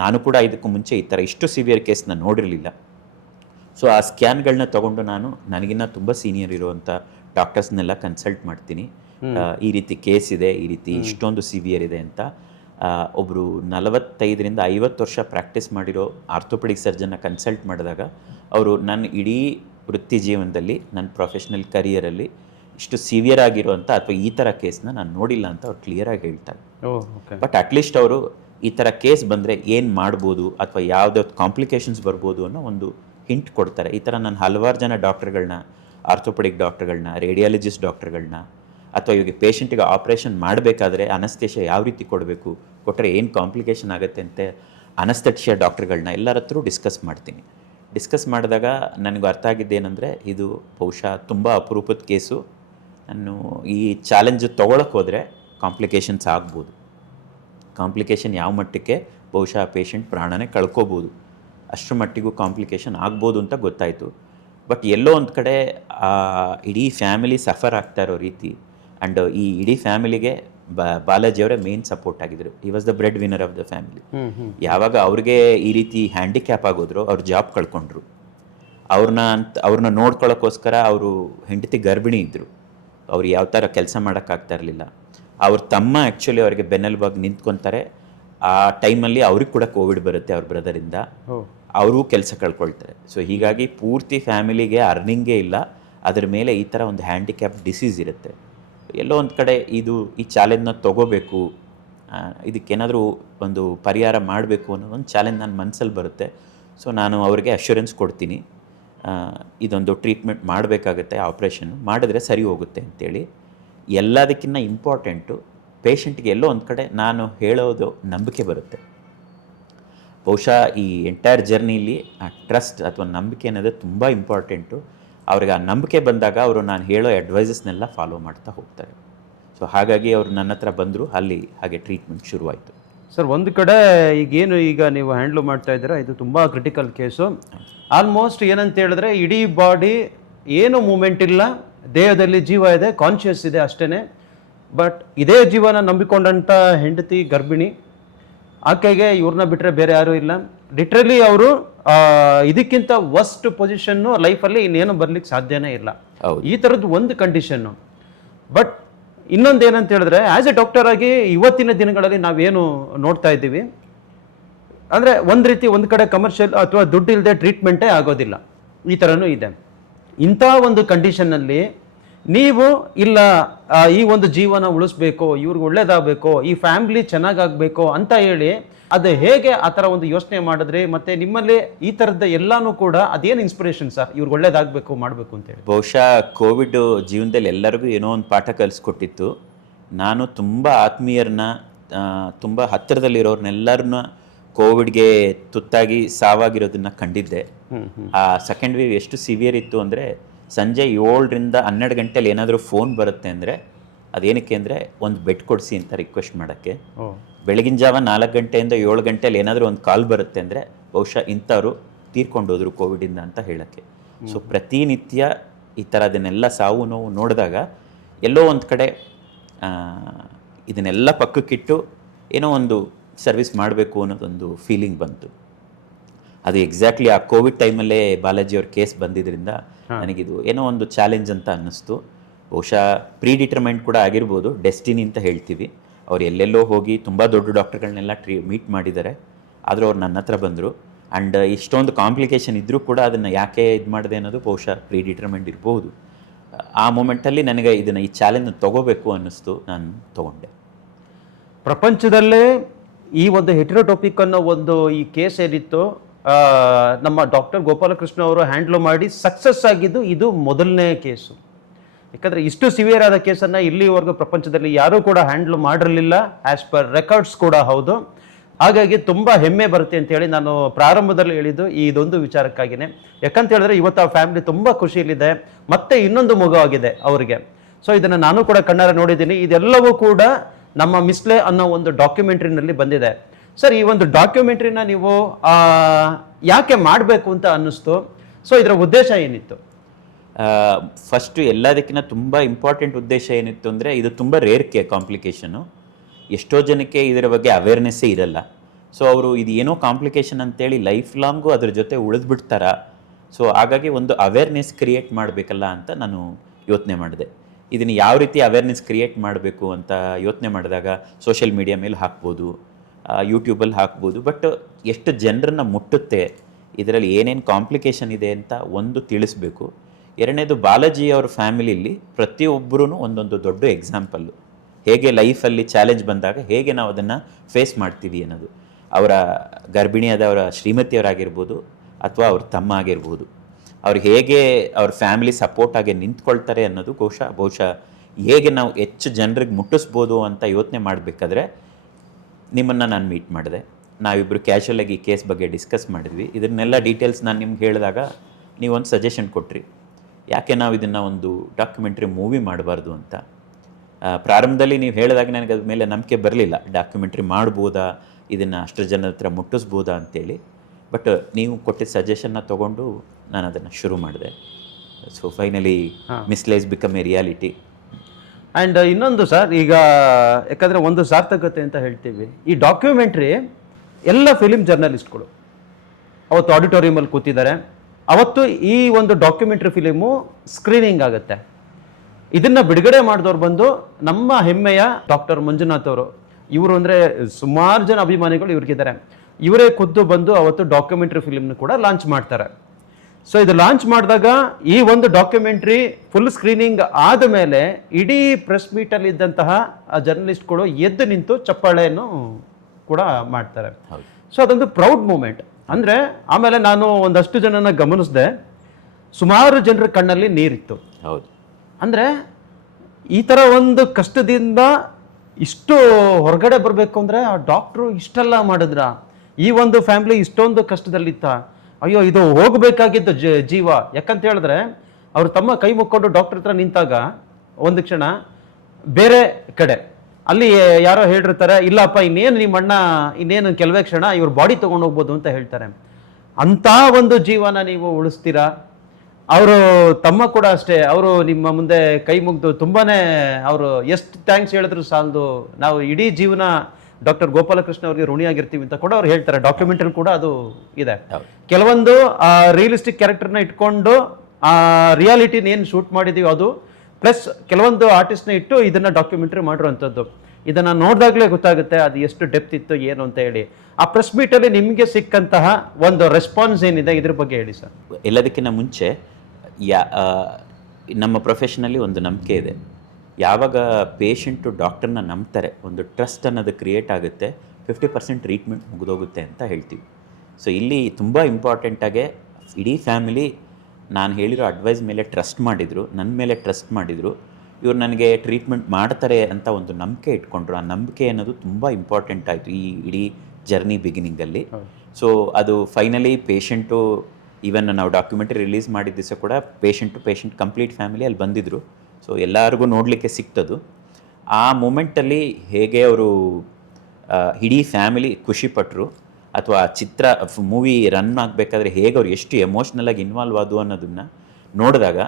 ನಾನು ಕೂಡ ಇದಕ್ಕೂ ಮುಂಚೆ ಈ ಥರ ಇಷ್ಟು ಸಿವಿಯರ್ ಕೇಸ್ನ ನೋಡಿರಲಿಲ್ಲ. ಸೊ ಆ ಸ್ಕ್ಯಾನ್ಗಳನ್ನ ತೊಗೊಂಡು ನನಗಿನ್ನ ತುಂಬ ಸೀನಿಯರ್ ಇರುವಂಥ ಡಾಕ್ಟರ್ಸ್ನೆಲ್ಲ ಕನ್ಸಲ್ಟ್ ಮಾಡ್ತೀನಿ. ಈ ರೀತಿ ಕೇಸ್ ಇದೆ, ಈ ರೀತಿ ಇಷ್ಟೊಂದು ಸಿವಿಯರ್ ಇದೆ ಅಂತ. ಒಬ್ಬರು 45ರಿಂದ 50 ವರ್ಷ ಪ್ರಾಕ್ಟೀಸ್ ಮಾಡಿರೋ ಆರ್ಥೋಪೆಡಿಕ್ ಸರ್ಜನ್ನ ಕನ್ಸಲ್ಟ್ ಮಾಡಿದಾಗ ಅವರು ನನ್ನ ಇಡೀ ವೃತ್ತಿ ಜೀವನದಲ್ಲಿ, ನನ್ನ ಪ್ರೊಫೆಷ್ನಲ್ ಕರಿಯರಲ್ಲಿ ಇಷ್ಟು ಸಿವಿಯರ್ ಆಗಿರುವಂಥ ಅಥವಾ ಈ ಥರ ಕೇಸ್ನ ನಾನು ನೋಡಿಲ್ಲ ಅಂತ ಅವ್ರು ಕ್ಲಿಯರಾಗಿ ಹೇಳ್ತಾರೆ. ಬಟ್ ಅಟ್ಲೀಸ್ಟ್ ಅವರು ಈ ಥರ ಕೇಸ್ ಬಂದರೆ ಏನು ಮಾಡ್ಬೋದು ಅಥವಾ ಯಾವುದಾವ್ದು ಕಾಂಪ್ಲಿಕೇಶನ್ಸ್ ಬರ್ಬೋದು ಅನ್ನೋ ಒಂದು ಹಿಂಟ್ ಕೊಡ್ತಾರೆ. ಈ ಥರ ನಾನು ಹಲವಾರು ಜನ ಡಾಕ್ಟರ್ಗಳನ್ನ, ಆರ್ಥೋಪೆಡಿಕ್ ಡಾಕ್ಟರ್ಗಳನ್ನ, ರೇಡಿಯಾಲಜಿಸ್ಟ್ ಡಾಕ್ಟರ್ಗಳನ್ನ, ಅಥವಾ ಇವಾಗ ಪೇಷಂಟಿಗೆ ಆಪ್ರೇಷನ್ ಮಾಡಬೇಕಾದ್ರೆ ಅನಸ್ತೇಷಿಯಾ ಯಾವ ರೀತಿ ಕೊಟ್ಟರೆ ಏನು ಕಾಂಪ್ಲಿಕೇಶನ್ ಆಗುತ್ತೆ ಅಂತ ಅನಸ್ತೇಷಿಯಾ ಡಾಕ್ಟರ್ಗಳನ್ನ ಎಲ್ಲರ ಹತ್ರ ಡಿಸ್ಕಸ್ ಮಾಡಿದಾಗ ನನಗೆ ಅರ್ಥ ಆಗಿದ್ದೇನೆಂದರೆ, ಇದು ಬಹುಶಃ ತುಂಬ ಅಪರೂಪದ ಕೇಸು. ನಾನು ಈ ಚಾಲೆಂಜ್ ತೊಗೊಳಕ್ಕೆ ಹೋದರೆ ಕಾಂಪ್ಲಿಕೇಶನ್ಸ್ ಆಗ್ಬೋದು. ಕಾಂಪ್ಲಿಕೇಶನ್ ಯಾವ ಮಟ್ಟಕ್ಕೆ, ಬಹುಶಃ ಪೇಷಂಟ್ ಪ್ರಾಣನೇ ಕಳ್ಕೊಬೋದು, ಅಷ್ಟರ ಮಟ್ಟಿಗೂ ಕಾಂಪ್ಲಿಕೇಶನ್ ಆಗ್ಬೋದು ಅಂತ ಗೊತ್ತಾಯಿತು. ಬಟ್ ಎಲ್ಲೋ ಒಂದು ಕಡೆ ಇಡೀ ಫ್ಯಾಮಿಲಿ ಸಫರ್ ಆಗ್ತಾ ಇರೋ ರೀತಿ, ಆ್ಯಂಡ್ ಈ ಇಡೀ ಫ್ಯಾಮಿಲಿಗೆ ಬಾಲಾಜಿಯವರೇ ಮೇನ್ ಸಪೋರ್ಟ್ ಆಗಿದ್ರು. ಈ was the bread winner of the family. ಯಾವಾಗ ಅವ್ರಿಗೆ ಈ ರೀತಿ ಹ್ಯಾಂಡಿಕ್ಯಾಪ್ ಆಗೋದ್ರು, ಅವ್ರು ಜಾಬ್ ಕಳ್ಕೊಂಡ್ರು. ಅವ್ರನ್ನ ನೋಡ್ಕೊಳ್ಳೋಕ್ಕೋಸ್ಕರ ಅವರು ಹೆಂಡತಿ ಗರ್ಭಿಣಿ ಇದ್ದರು. ಅವ್ರು ಯಾವ ಥರ ಕೆಲಸ ಮಾಡೋಕ್ಕಾಗ್ತಾ ಇರಲಿಲ್ಲ. ಅವ್ರ ತಮ್ಮ ಆ್ಯಕ್ಚುಲಿ ಅವರಿಗೆ ಬೆನ್ನೆಲುಬಾಗಿ ನಿಂತ್ಕೊತಾರೆ. ಆ ಟೈಮಲ್ಲಿ ಅವ್ರಿಗೆ ಕೂಡ ಕೋವಿಡ್ ಬರುತ್ತೆ ಅವ್ರ ಬ್ರದರಿಂದ. ಅವರು ಕೆಲಸ ಕಳ್ಕೊಳ್ತಾರೆ. ಸೊ ಹೀಗಾಗಿ ಪೂರ್ತಿ ಫ್ಯಾಮಿಲಿಗೆ ಅರ್ನಿಂಗೇ ಇಲ್ಲ. ಅದ್ರ ಮೇಲೆ ಈ ಥರ ಒಂದು ಹ್ಯಾಂಡಿಕ್ಯಾಪ್ ಡಿಸೀಸ್ ಇರುತ್ತೆ. ಎಲ್ಲೋ ಒಂದು ಕಡೆ ಈ ಚಾಲೆಂಜ್ನ ತೊಗೋಬೇಕು, ಇದಕ್ಕೇನಾದರೂ ಒಂದು ಪರಿಹಾರ ಮಾಡಬೇಕು ಅನ್ನೋದೊಂದು ಚಾಲೆಂಜ್ ನನ್ನ ಮನಸ್ಸಲ್ಲಿ ಬರುತ್ತೆ. ಸೊ ನಾನು ಅವರಿಗೆ ಅಶ್ಯೂರೆನ್ಸ್ ಕೊಡ್ತೀನಿ, ಇದೊಂದು ಟ್ರೀಟ್ಮೆಂಟ್ ಮಾಡಬೇಕಾಗತ್ತೆ, ಆಪ್ರೇಷನ್ ಮಾಡಿದ್ರೆ ಸರಿ ಹೋಗುತ್ತೆ ಅಂತೇಳಿ. ಎಲ್ಲದಕ್ಕಿಂತ ಇಂಪಾರ್ಟೆಂಟು ಪೇಷಂಟ್ಗೆ ಎಲ್ಲೋ ಒಂದು ಕಡೆ ನಾನು ಹೇಳೋದು ನಂಬಿಕೆ ಬರುತ್ತೆ. ಬಹುಶಃ ಈ ಎಂಟೈರ್ ಜರ್ನಿಲಿ ಆ ಟ್ರಸ್ಟ್ ಅಥವಾ ನಂಬಿಕೆ ಅನ್ನೋದು ತುಂಬ ಇಂಪಾರ್ಟೆಂಟು. ಅವ್ರಿಗೆ ಆ ನಂಬಿಕೆ ಬಂದಾಗ ಅವರು ನಾನು ಹೇಳೋ ಅಡ್ವೈಸಸ್ನೆಲ್ಲ ಫಾಲೋ ಮಾಡ್ತಾ ಹೋಗ್ತಾರೆ. ಸೊ ಹಾಗಾಗಿ ಅವರು ನನ್ನ ಹತ್ರ ಬಂದರು, ಅಲ್ಲಿ ಹಾಗೆ ಟ್ರೀಟ್ಮೆಂಟ್ ಶುರುವಾಯಿತು. ಸರ್, ಒಂದು ಕಡೆ ಈಗ ನೀವು ಹ್ಯಾಂಡ್ಲ್ ಮಾಡ್ತಾ ಇದ್ದೀರಾ, ಇದು ತುಂಬ ಕ್ರಿಟಿಕಲ್ ಕೇಸು. ಆಲ್ಮೋಸ್ಟ್ ಏನಂತ ಹೇಳಿದ್ರೆ ಇಡೀ ಬಾಡಿ ಏನು ಮೂಮೆಂಟ್ ಇಲ್ಲ, ದೇಹದಲ್ಲಿ ಜೀವ ಇದೆ, ಕಾನ್ಷಿಯಸ್ ಇದೆ ಅಷ್ಟೇ. ಬಟ್ ಇದೇ ಜೀವನ ನಂಬಿಕೊಂಡಂಥ ಹೆಂಡತಿ ಗರ್ಭಿಣಿ, ಆಕೆಗೆ ಇವ್ರನ್ನ ಬಿಟ್ಟರೆ ಬೇರೆ ಯಾರೂ ಇಲ್ಲ. ಲಿಟ್ರಲಿ ಅವರು ಇದಕ್ಕಿಂತ ವರ್ಸ್ಟ್ ಪೊಸಿಷನ್ನು ಲೈಫಲ್ಲಿ ಇನ್ನೇನು ಬರ್ಲಿಕ್ಕೆ ಸಾಧ್ಯನೇ ಇಲ್ಲ. ಈ ಥರದ್ದು ಒಂದು ಕಂಡೀಷನ್ನು. ಬಟ್ ಇನ್ನೊಂದು ಏನಂತ ಹೇಳಿದ್ರೆ, ಆ್ಯಸ್ ಎ ಡಾಕ್ಟರ್ ಆಗಿ ಇವತ್ತಿನ ದಿನಗಳಲ್ಲಿ ನಾವೇನು ನೋಡ್ತಾ ಇದ್ದೀವಿ ಅಂದರೆ, ಒಂದು ರೀತಿ ಒಂದು ಕಡೆ ಕಮರ್ಷಿಯಲ್ ಅಥವಾ ದುಡ್ಡು ಇಲ್ಲದೆ ಟ್ರೀಟ್ಮೆಂಟೇ ಆಗೋದಿಲ್ಲ, ಈ ಥರನೂ ಇದೆ. ಇಂಥ ಒಂದು ಕಂಡೀಷನ್ನಲ್ಲಿ ನೀವು ಇಲ್ಲ ಈ ಒಂದು ಜೀವನ ಉಳಿಸ್ಬೇಕು, ಇವ್ರಿಗೆ ಒಳ್ಳೇದಾಗಬೇಕು, ಈ ಫ್ಯಾಮಿಲಿ ಚೆನ್ನಾಗಾಗಬೇಕು ಅಂತ ಹೇಳಿ ಅದು ಹೇಗೆ ಆ ಥರ ಒಂದು ಯೋಚನೆ ಮಾಡಿದ್ರಿ? ಮತ್ತು ನಿಮ್ಮಲ್ಲಿ ಈ ಥರದ್ದು ಎಲ್ಲನೂ ಕೂಡ ಅದೇನು ಇನ್ಸ್ಪಿರೇಷನ್ ಸರ್, ಇವ್ರಿಗೆ ಒಳ್ಳೇದಾಗಬೇಕು ಮಾಡಬೇಕು ಅಂತೇಳಿ? ಬಹುಶಃ ಕೋವಿಡ್ ಜೀವನದಲ್ಲಿ ಎಲ್ಲರಿಗೂ ಏನೋ ಒಂದು ಪಾಠ ಕಲಿಸ್ಕೊಟ್ಟಿತ್ತು. ನಾನು ತುಂಬ ಆತ್ಮೀಯರನ್ನ, ತುಂಬ ಹತ್ತಿರದಲ್ಲಿರೋರ್ನೆಲ್ಲರನ್ನ ಕೋವಿಡ್ಗೆ ತುತ್ತಾಗಿ ಸಾವಾಗಿರೋದನ್ನ ಕಂಡಿದ್ದೆ. ಆ ಸೆಕೆಂಡ್ ವೇವ್ ಎಷ್ಟು ಸಿವಿಯರ್ ಇತ್ತು ಅಂದರೆ, ಸಂಜೆ 7ರಿಂದ 12 ಗಂಟೆಲಿ ಏನಾದರೂ ಫೋನ್ ಬರುತ್ತೆ ಅಂದರೆ ಅದೇನಕ್ಕೆ ಅಂದರೆ ಒಂದು ಬೆಡ್ ಕೊಡಿಸಿ ಅಂತ ರಿಕ್ವೆಸ್ಟ್ ಮಾಡೋಕ್ಕೆ. ಬೆಳಗಿನ ಜಾವ 4 ಗಂಟೆಯಿಂದ 7 ಗಂಟೆಲಿ ಏನಾದರೂ ಒಂದು ಕಾಲ್ ಬರುತ್ತೆ ಅಂದರೆ ಬಹುಶಃ ಇಂಥವ್ರು ತೀರ್ಕೊಂಡೋದ್ರು ಕೋವಿಡಿಂದ ಅಂತ ಹೇಳೋಕ್ಕೆ. ಸೊ ಪ್ರತಿನಿತ್ಯ ಈ ಥರದನ್ನೆಲ್ಲ ಸಾವು ನೋವು ನೋಡಿದಾಗ ಎಲ್ಲೋ ಒಂದು ಕಡೆ ಇದನ್ನೆಲ್ಲ ಪಕ್ಕಕ್ಕಿಟ್ಟು ಏನೋ ಒಂದು ಸರ್ವಿಸ್ ಮಾಡಬೇಕು ಅನ್ನೋದೊಂದು ಫೀಲಿಂಗ್ ಬಂತು. ಅದು ಎಕ್ಸಾಕ್ಟ್ಲಿ ಆ ಕೋವಿಡ್ ಟೈಮಲ್ಲೇ ಬಾಲಾಜಿಯವ್ರ ಕೇಸ್ ಬಂದಿದ್ದರಿಂದ ನನಗಿದು ಏನೋ ಒಂದು ಚಾಲೆಂಜ್ ಅಂತ ಅನ್ನಿಸ್ತು. ಬಹುಶಃ ಪ್ರೀಡಿಟರ್ಮೈಂಡ್ ಕೂಡ ಆಗಿರ್ಬೋದು, ಡೆಸ್ಟಿನಿ ಅಂತ ಹೇಳ್ತೀವಿ. ಅವ್ರು ಎಲ್ಲೆಲ್ಲೋ ಹೋಗಿ ತುಂಬ ದೊಡ್ಡ ಡಾಕ್ಟರ್ಗಳನ್ನೆಲ್ಲ ಮೀಟ್ ಮಾಡಿದ್ದಾರೆ, ಆದರೂ ಅವ್ರು ನನ್ನ ಹತ್ರ ಬಂದರು. ಆ್ಯಂಡ್ ಇಷ್ಟೊಂದು ಕಾಂಪ್ಲಿಕೇಶನ್ ಇದ್ದರೂ ಕೂಡ ಅದನ್ನು ಯಾಕೆ ಇದು ಮಾಡಿದೆ ಅನ್ನೋದು ಬಹುಶಃ ಪ್ರೀಡಿಟರ್ಮೈಂಡ್ ಇರ್ಬೋದು. ಆ ಮೂಮೆಂಟಲ್ಲಿ ನನಗೆ ಈ ಚಾಲೆಂಜ್ ತೊಗೋಬೇಕು ಅನ್ನಿಸ್ತು, ನಾನು ತೊಗೊಂಡೆ. ಪ್ರಪಂಚದಲ್ಲೇ ಈ ಒಂದು ಹೆಟೆರೋಟೋಪಿಕ್ ಅನ್ನೋ ಒಂದು ಈ ಕೇಸ್ ಏನಿತ್ತು, ನಮ್ಮ ಡಾಕ್ಟರ್ ಗೋಪಾಲಕೃಷ್ಣ ಅವರು ಹ್ಯಾಂಡ್ಲ್ ಮಾಡಿ ಸಕ್ಸಸ್ ಆಗಿದ್ದು ಇದು ಮೊದಲನೇ ಕೇಸು. ಯಾಕಂದರೆ ಇಷ್ಟು ಸಿವಿಯರ್ ಆದ ಕೇಸನ್ನು ಇಲ್ಲಿವರೆಗೂ ಪ್ರಪಂಚದಲ್ಲಿ ಯಾರೂ ಕೂಡ ಹ್ಯಾಂಡ್ಲ್ ಮಾಡಿರಲಿಲ್ಲ, ಆ್ಯಸ್ ಪರ್ ರೆಕಾರ್ಡ್ಸ್ ಕೂಡ ಹೌದು. ಹಾಗಾಗಿ ತುಂಬ ಹೆಮ್ಮೆ ಬರುತ್ತೆ ಅಂತೇಳಿ ನಾನು ಪ್ರಾರಂಭದಲ್ಲಿ ಹೇಳಿದ್ದು ಇದೊಂದು ವಿಚಾರಕ್ಕಾಗಿಯೇ. ಯಾಕಂತ ಹೇಳಿದ್ರೆ ಇವತ್ತು ಆ ಫ್ಯಾಮಿಲಿ ತುಂಬ ಖುಷಿಯಲ್ಲಿದೆ, ಮತ್ತೆ ಇನ್ನೊಂದು ಮಗು ಆಗಿದೆ ಅವರಿಗೆ. ಸೊ ಇದನ್ನು ನಾನು ಕೂಡ ಕಣ್ಣಾರೆ ನೋಡಿದ್ದೀನಿ. ಇದೆಲ್ಲವೂ ಕೂಡ ನಮ್ಮ ಮಿಸ್ಲೆ ಅನ್ನೋ ಒಂದು ಡಾಕ್ಯುಮೆಂಟ್ರಿನಲ್ಲಿ ಬಂದಿದೆ. ಸರ್, ಈ ಒಂದು ಡಾಕ್ಯುಮೆಂಟ್ರಿನ ನೀವು ಯಾಕೆ ಮಾಡಬೇಕು ಅಂತ ಅನ್ನಿಸ್ತು? ಸೊ ಇದರ ಉದ್ದೇಶ ಏನಿತ್ತು? ಫಸ್ಟು ಎಲ್ಲದಕ್ಕಿಂತ ತುಂಬ ಇಂಪಾರ್ಟೆಂಟ್ ಉದ್ದೇಶ ಏನಿತ್ತು ಅಂದರೆ, ಇದು ತುಂಬ ರೇರ್ ಕಾಂಪ್ಲಿಕೇಶನು. ಎಷ್ಟೋ ಜನಕ್ಕೆ ಇದರ ಬಗ್ಗೆ ಅವೇರ್ನೆಸ್ಸೇ ಇರಲ್ಲ. ಸೊ ಅವರು ಇದು ಏನೋ ಕಾಂಪ್ಲಿಕೇಶನ್ ಅಂತೇಳಿ ಲೈಫ್ ಲಾಂಗು ಅದ್ರ ಜೊತೆ ಉಳಿದ್ಬಿಡ್ತಾರ. ಸೊ ಹಾಗಾಗಿ ಒಂದು ಅವೇರ್ನೆಸ್ ಕ್ರಿಯೇಟ್ ಮಾಡಬೇಕಲ್ಲ ಅಂತ ನಾನು ಯೋಚನೆ ಮಾಡಿದೆ. ಇದನ್ನು ಯಾವ ರೀತಿ ಅವೇರ್ನೆಸ್ ಕ್ರಿಯೇಟ್ ಮಾಡಬೇಕು ಅಂತ ಯೋಚನೆ ಮಾಡಿದಾಗ ಸೋಷಿಯಲ್ ಮೀಡಿಯಾ ಮೇಲೆ ಹಾಕ್ಬೋದು, ಯೂಟ್ಯೂಬಲ್ಲಿ ಹಾಕ್ಬೋದು. ಬಟ್ ಎಷ್ಟು ಜನರನ್ನ ಮುಟ್ಟುತ್ತೆ, ಇದರಲ್ಲಿ ಏನೇನು ಕಾಂಪ್ಲಿಕೇಶನ್ ಇದೆ ಅಂತ ಒಂದು ತಿಳಿಸ್ಬೇಕು. ಎರಡನೇದು, ಬಾಲಾಜಿ ಅವ್ರ ಫ್ಯಾಮಿಲಿಯಲ್ಲಿ ಪ್ರತಿಯೊಬ್ಬರೂ ಒಂದೊಂದು ದೊಡ್ಡ ಎಕ್ಸಾಂಪಲ್ಲು. ಹೇಗೆ ಲೈಫಲ್ಲಿ ಚಾಲೆಂಜ್ ಬಂದಾಗ ಹೇಗೆ ನಾವು ಅದನ್ನು ಫೇಸ್ ಮಾಡ್ತೀವಿ ಅನ್ನೋದು. ಅವರ ಗರ್ಭಿಣಿಯಾದವರ ಶ್ರೀಮತಿಯವರಾಗಿರ್ಬೋದು ಅಥವಾ ಅವ್ರ ತಮ್ಮ ಆಗಿರ್ಬೋದು, ಅವ್ರು ಹೇಗೆ ಅವ್ರ ಫ್ಯಾಮಿಲಿ ಸಪೋರ್ಟ್ ಆಗಿ ನಿಂತ್ಕೊಳ್ತಾರೆ ಅನ್ನೋದು ಬಹುಶಃ ಹೇಗೆ ನಾವು ಹೆಚ್ಚು ಜನರಿಗೆ ಮುಟ್ಟಿಸ್ಬೋದು ಅಂತ ಯೋಚನೆ ಮಾಡಬೇಕಾದ್ರೆ ನಿಮ್ಮನ್ನು ನಾನು ಮೀಟ್ ಮಾಡಿದೆ. ನಾವಿಬ್ಬರು ಕ್ಯಾಶುವಲಾಗಿ ಈ ಕೇಸ್ ಬಗ್ಗೆ ಡಿಸ್ಕಸ್ ಮಾಡಿದ್ವಿ. ಇದನ್ನೆಲ್ಲ ಡೀಟೇಲ್ಸ್ ನಾನು ನಿಮ್ಗೆ ಹೇಳಿದಾಗ ನೀವೊಂದು ಸಜೆಷನ್ ಕೊಟ್ರಿ, ಯಾಕೆ ನಾವು ಇದನ್ನು ಒಂದು ಡಾಕ್ಯುಮೆಂಟ್ರಿ ಮೂವಿ ಮಾಡಬಾರ್ದು ಅಂತ. ಪ್ರಾರಂಭದಲ್ಲಿ ನೀವು ಹೇಳಿದಾಗ ನನಗೆ ಅದ್ರ ಮೇಲೆ ನಂಬಿಕೆ ಬರಲಿಲ್ಲ, ಡಾಕ್ಯುಮೆಂಟ್ರಿ ಮಾಡ್ಬೋದಾ, ಇದನ್ನು ಅಷ್ಟರ ಜನರ ಹತ್ರ ಮುಟ್ಟಿಸ್ಬೋದಾ ಅಂತೇಳಿ. ಬಟ್ ನೀವು ಕೊಟ್ಟಿದ್ದ ಸಜೆಷನ್ನ ತೊಗೊಂಡು ನಾನು ಅದನ್ನು ಶುರು ಮಾಡಿದೆ. So finally misplace become a reality. And ಇನ್ನೊಂದು ಸರ್, ಈಗ ಯಾಕಂದರೆ ಒಂದು ಸಾರ್ಥಕತೆ ಅಂತ ಹೇಳ್ತೀವಿ, ಈ ಡಾಕ್ಯುಮೆಂಟ್ರಿ ಎಲ್ಲ ಫಿಲಿಮ್ ಜರ್ನಲಿಸ್ಟ್ಗಳು ಅವತ್ತು ಆಡಿಟೋರಿಯಮಲ್ಲಿ ಕೂತಿದ್ದಾರೆ. ಅವತ್ತು ಈ ಒಂದು ಡಾಕ್ಯುಮೆಂಟ್ರಿ ಫಿಲಿಮು ಸ್ಕ್ರೀನಿಂಗ್ ಆಗುತ್ತೆ. ಇದನ್ನು ಬಿಡುಗಡೆ ಮಾಡಿದವ್ರು ಬಂದು ನಮ್ಮ ಹೆಮ್ಮೆಯ ಡಾಕ್ಟರ್ ಮಂಜುನಾಥ್ ಅವರು. ಇವರು ಅಂದರೆ ಸುಮಾರು ಜನ ಅಭಿಮಾನಿಗಳು ಇವ್ರಿಗಿದ್ದಾರೆ. ಇವರೇ ಖುದ್ದು ಬಂದು ಅವತ್ತು ಡಾಕ್ಯುಮೆಂಟ್ರಿ ಫಿಲಿಮ್ನ ಕೂಡ ಲಾಂಚ್ ಮಾಡ್ತಾರೆ. ಸೊ ಇದು ಲಾಂಚ್ ಮಾಡಿದಾಗ ಈ ಒಂದು ಡಾಕ್ಯುಮೆಂಟ್ರಿ ಫುಲ್ ಸ್ಕ್ರೀನಿಂಗ್ ಆದ ಮೇಲೆ ಇಡೀ ಪ್ರೆಸ್ ಮೀಟಲ್ಲಿ ಇದ್ದಂತಹ ಜರ್ನಲಿಸ್ಟ್ಗಳು ಎದ್ದು ನಿಂತು ಚಪ್ಪಾಳೆಯನ್ನು ಕೂಡ ಮಾಡ್ತಾರೆ. ಸೊ ಅದೊಂದು ಪ್ರೌಡ್ ಮೂಮೆಂಟ್. ಅಂದರೆ ಆಮೇಲೆ ನಾನು ಒಂದಷ್ಟು ಜನನ ಗಮನಿಸಿದೆ, ಸುಮಾರು ಜನರ ಕಣ್ಣಲ್ಲಿ ನೀರಿತ್ತು. ಹೌದು, ಅಂದರೆ ಈ ಥರ ಒಂದು ಕಷ್ಟದಿಂದ ಇಷ್ಟು ಹೊರಗಡೆ ಬರಬೇಕು ಅಂದರೆ ಆ ಡಾಕ್ಟ್ರು ಇಷ್ಟೆಲ್ಲ ಮಾಡಿದ್ರ, ಈ ಒಂದು ಫ್ಯಾಮಿಲಿ ಇಷ್ಟೊಂದು ಕಷ್ಟದಲ್ಲಿತ್ತ, ಅಯ್ಯೋ ಇದು ಹೋಗಬೇಕಾಗಿದ್ದು ಜೀವ. ಯಾಕಂತ ಹೇಳಿದ್ರೆ ಅವ್ರು ತಮ್ಮ ಕೈ ಮುಕ್ಕೊಂಡು ಡಾಕ್ಟರ್ ಹತ್ರ ನಿಂತಾಗ ಒಂದು ಕ್ಷಣ ಬೇರೆ ಕಡೆ ಅಲ್ಲಿ ಯಾರೋ ಹೇಳಿರ್ತಾರೆ, ಇಲ್ಲಪ್ಪ ಇನ್ನೇನು ನಿಮ್ಮ ಅಣ್ಣ ಇನ್ನೇನು ಕೆಲವೇ ಕ್ಷಣ ಇವ್ರ ಬಾಡಿ ತೊಗೊಂಡು ಹೋಗ್ಬೋದು ಅಂತ ಹೇಳ್ತಾರೆ. ಅಂಥ ಒಂದು ಜೀವನ ನೀವು ಉಳಿಸ್ತೀರಾ. ಅವರು ತಮ್ಮ ಕೂಡ ಅಷ್ಟೇ, ಅವರು ನಿಮ್ಮ ಮುಂದೆ ಕೈ ಮುಗ್ದು ತುಂಬಾನೇ ಅವರು ಎಷ್ಟು ಥ್ಯಾಂಕ್ಸ್ ಹೇಳಿದ್ರು ಸಾಲದು, ನಾವು ಇಡೀ ಜೀವನ ಡಾಕ್ಟರ್ ಗೋಪಾಲಕೃಷ್ಣ ಅವರಿಗೆ ಋಣಿಯಾಗಿರ್ತೀವಿ ಅಂತ ಕೂಡ ಅವ್ರು ಹೇಳ್ತಾರೆ. ಡಾಕ್ಯುಮೆಂಟ್ರಿ ಕೂಡ ಅದು ಇದೆ. ಕೆಲವೊಂದು ರಿಯಲಿಸ್ಟಿಕ್ ಕ್ಯಾರೆಕ್ಟರ್ನ ಇಟ್ಕೊಂಡು ಆ ರಿಯಾಲಿಟಿನ ಏನು ಶೂಟ್ ಮಾಡಿದೀವಿ ಅದು, ಪ್ಲಸ್ ಕೆಲವೊಂದು ಆರ್ಟಿಸ್ಟ್ನ ಇಟ್ಟು ಇದನ್ನ ಡಾಕ್ಯುಮೆಂಟ್ರಿ ಮಾಡಿರುವಂಥದ್ದು. ಇದನ್ನ ನೋಡಿದಾಗಲೇ ಗೊತ್ತಾಗುತ್ತೆ ಅದು ಎಷ್ಟು ಡೆಪ್ತ್ ಇತ್ತು ಏನು ಅಂತ ಹೇಳಿ. ಆ ಪ್ರೆಸ್ ಮೀಟಲ್ಲಿ ನಿಮಗೆ ಸಿಕ್ಕಂತಹ ಒಂದು ರೆಸ್ಪಾನ್ಸ್ ಏನಿದೆ ಇದ್ರ ಬಗ್ಗೆ ಹೇಳಿ ಸರ್. ಎಲ್ಲದಕ್ಕಿಂತ ಮುಂಚೆ ನಮ್ಮ ಪ್ರೊಫೆಷನಲ್ಲಿ ಒಂದು ನಂಬಿಕೆ ಇದೆ. ಯಾವಾಗ ಪೇಷಂಟು ಡಾಕ್ಟರ್ನ ನಂಬ್ತಾರೆ, ಒಂದು ಟ್ರಸ್ಟ್ ಅನ್ನೋದು ಕ್ರಿಯೇಟ್ ಆಗುತ್ತೆ, 50% ಟ್ರೀಟ್ಮೆಂಟ್ ಮುಗಿದೋಗುತ್ತೆ ಅಂತ ಹೇಳ್ತೀವಿ. ಸೊ ಇಲ್ಲಿ ತುಂಬ ಇಂಪಾರ್ಟೆಂಟಾಗೆ ಇಡೀ ಫ್ಯಾಮಿಲಿ ನಾನು ಹೇಳಿರೋ ಅಡ್ವೈಸ್ ಮೇಲೆ ಟ್ರಸ್ಟ್ ಮಾಡಿದರು, ನನ್ನ ಮೇಲೆ ಟ್ರಸ್ಟ್ ಮಾಡಿದರು. ಇವ್ರು ನನಗೆ ಟ್ರೀಟ್ಮೆಂಟ್ ಮಾಡ್ತಾರೆ ಅಂತ ಒಂದು ನಂಬಿಕೆ ಇಟ್ಕೊಂಡ್ರು. ಆ ನಂಬಿಕೆ ಅನ್ನೋದು ತುಂಬ ಇಂಪಾರ್ಟೆಂಟ್ ಆಯಿತು ಈ ಇಡೀ ಜರ್ನಿ ಬಿಗಿನಿಂಗಲ್ಲಿ. ಸೊ ಅದು ಫೈನಲಿ ಪೇಷಂಟು, ಈವನ್ ನಾವು ಡಾಕ್ಯುಮೆಂಟ್ರಿ ರಿಲೀಸ್ ಮಾಡಿದ ದಿವಸ ಕೂಡ ಪೇಷಂಟ್ ಕಂಪ್ಲೀಟ್ ಫ್ಯಾಮಿಲಿ ಅಲ್ಲಿ ಬಂದಿದ್ದರು. ಸೊ ಎಲ್ಲರಿಗೂ ನೋಡಲಿಕ್ಕೆ ಸಿಕ್ತದು. ಆ ಮೂಮೆಂಟಲ್ಲಿ ಹೇಗೆ ಅವರು ಇಡೀ ಫ್ಯಾಮಿಲಿ ಖುಷಿಪಟ್ಟರು, ಅಥವಾ ಚಿತ್ರ ಮೂವಿ ರನ್ ಆಗಬೇಕಾದ್ರೆ ಹೇಗೆ ಅವ್ರು ಎಷ್ಟು ಎಮೋಷ್ನಲ್ ಆಗಿ ಇನ್ವಾಲ್ವ್ ಆದವು ಅನ್ನೋದನ್ನು ನೋಡಿದಾಗ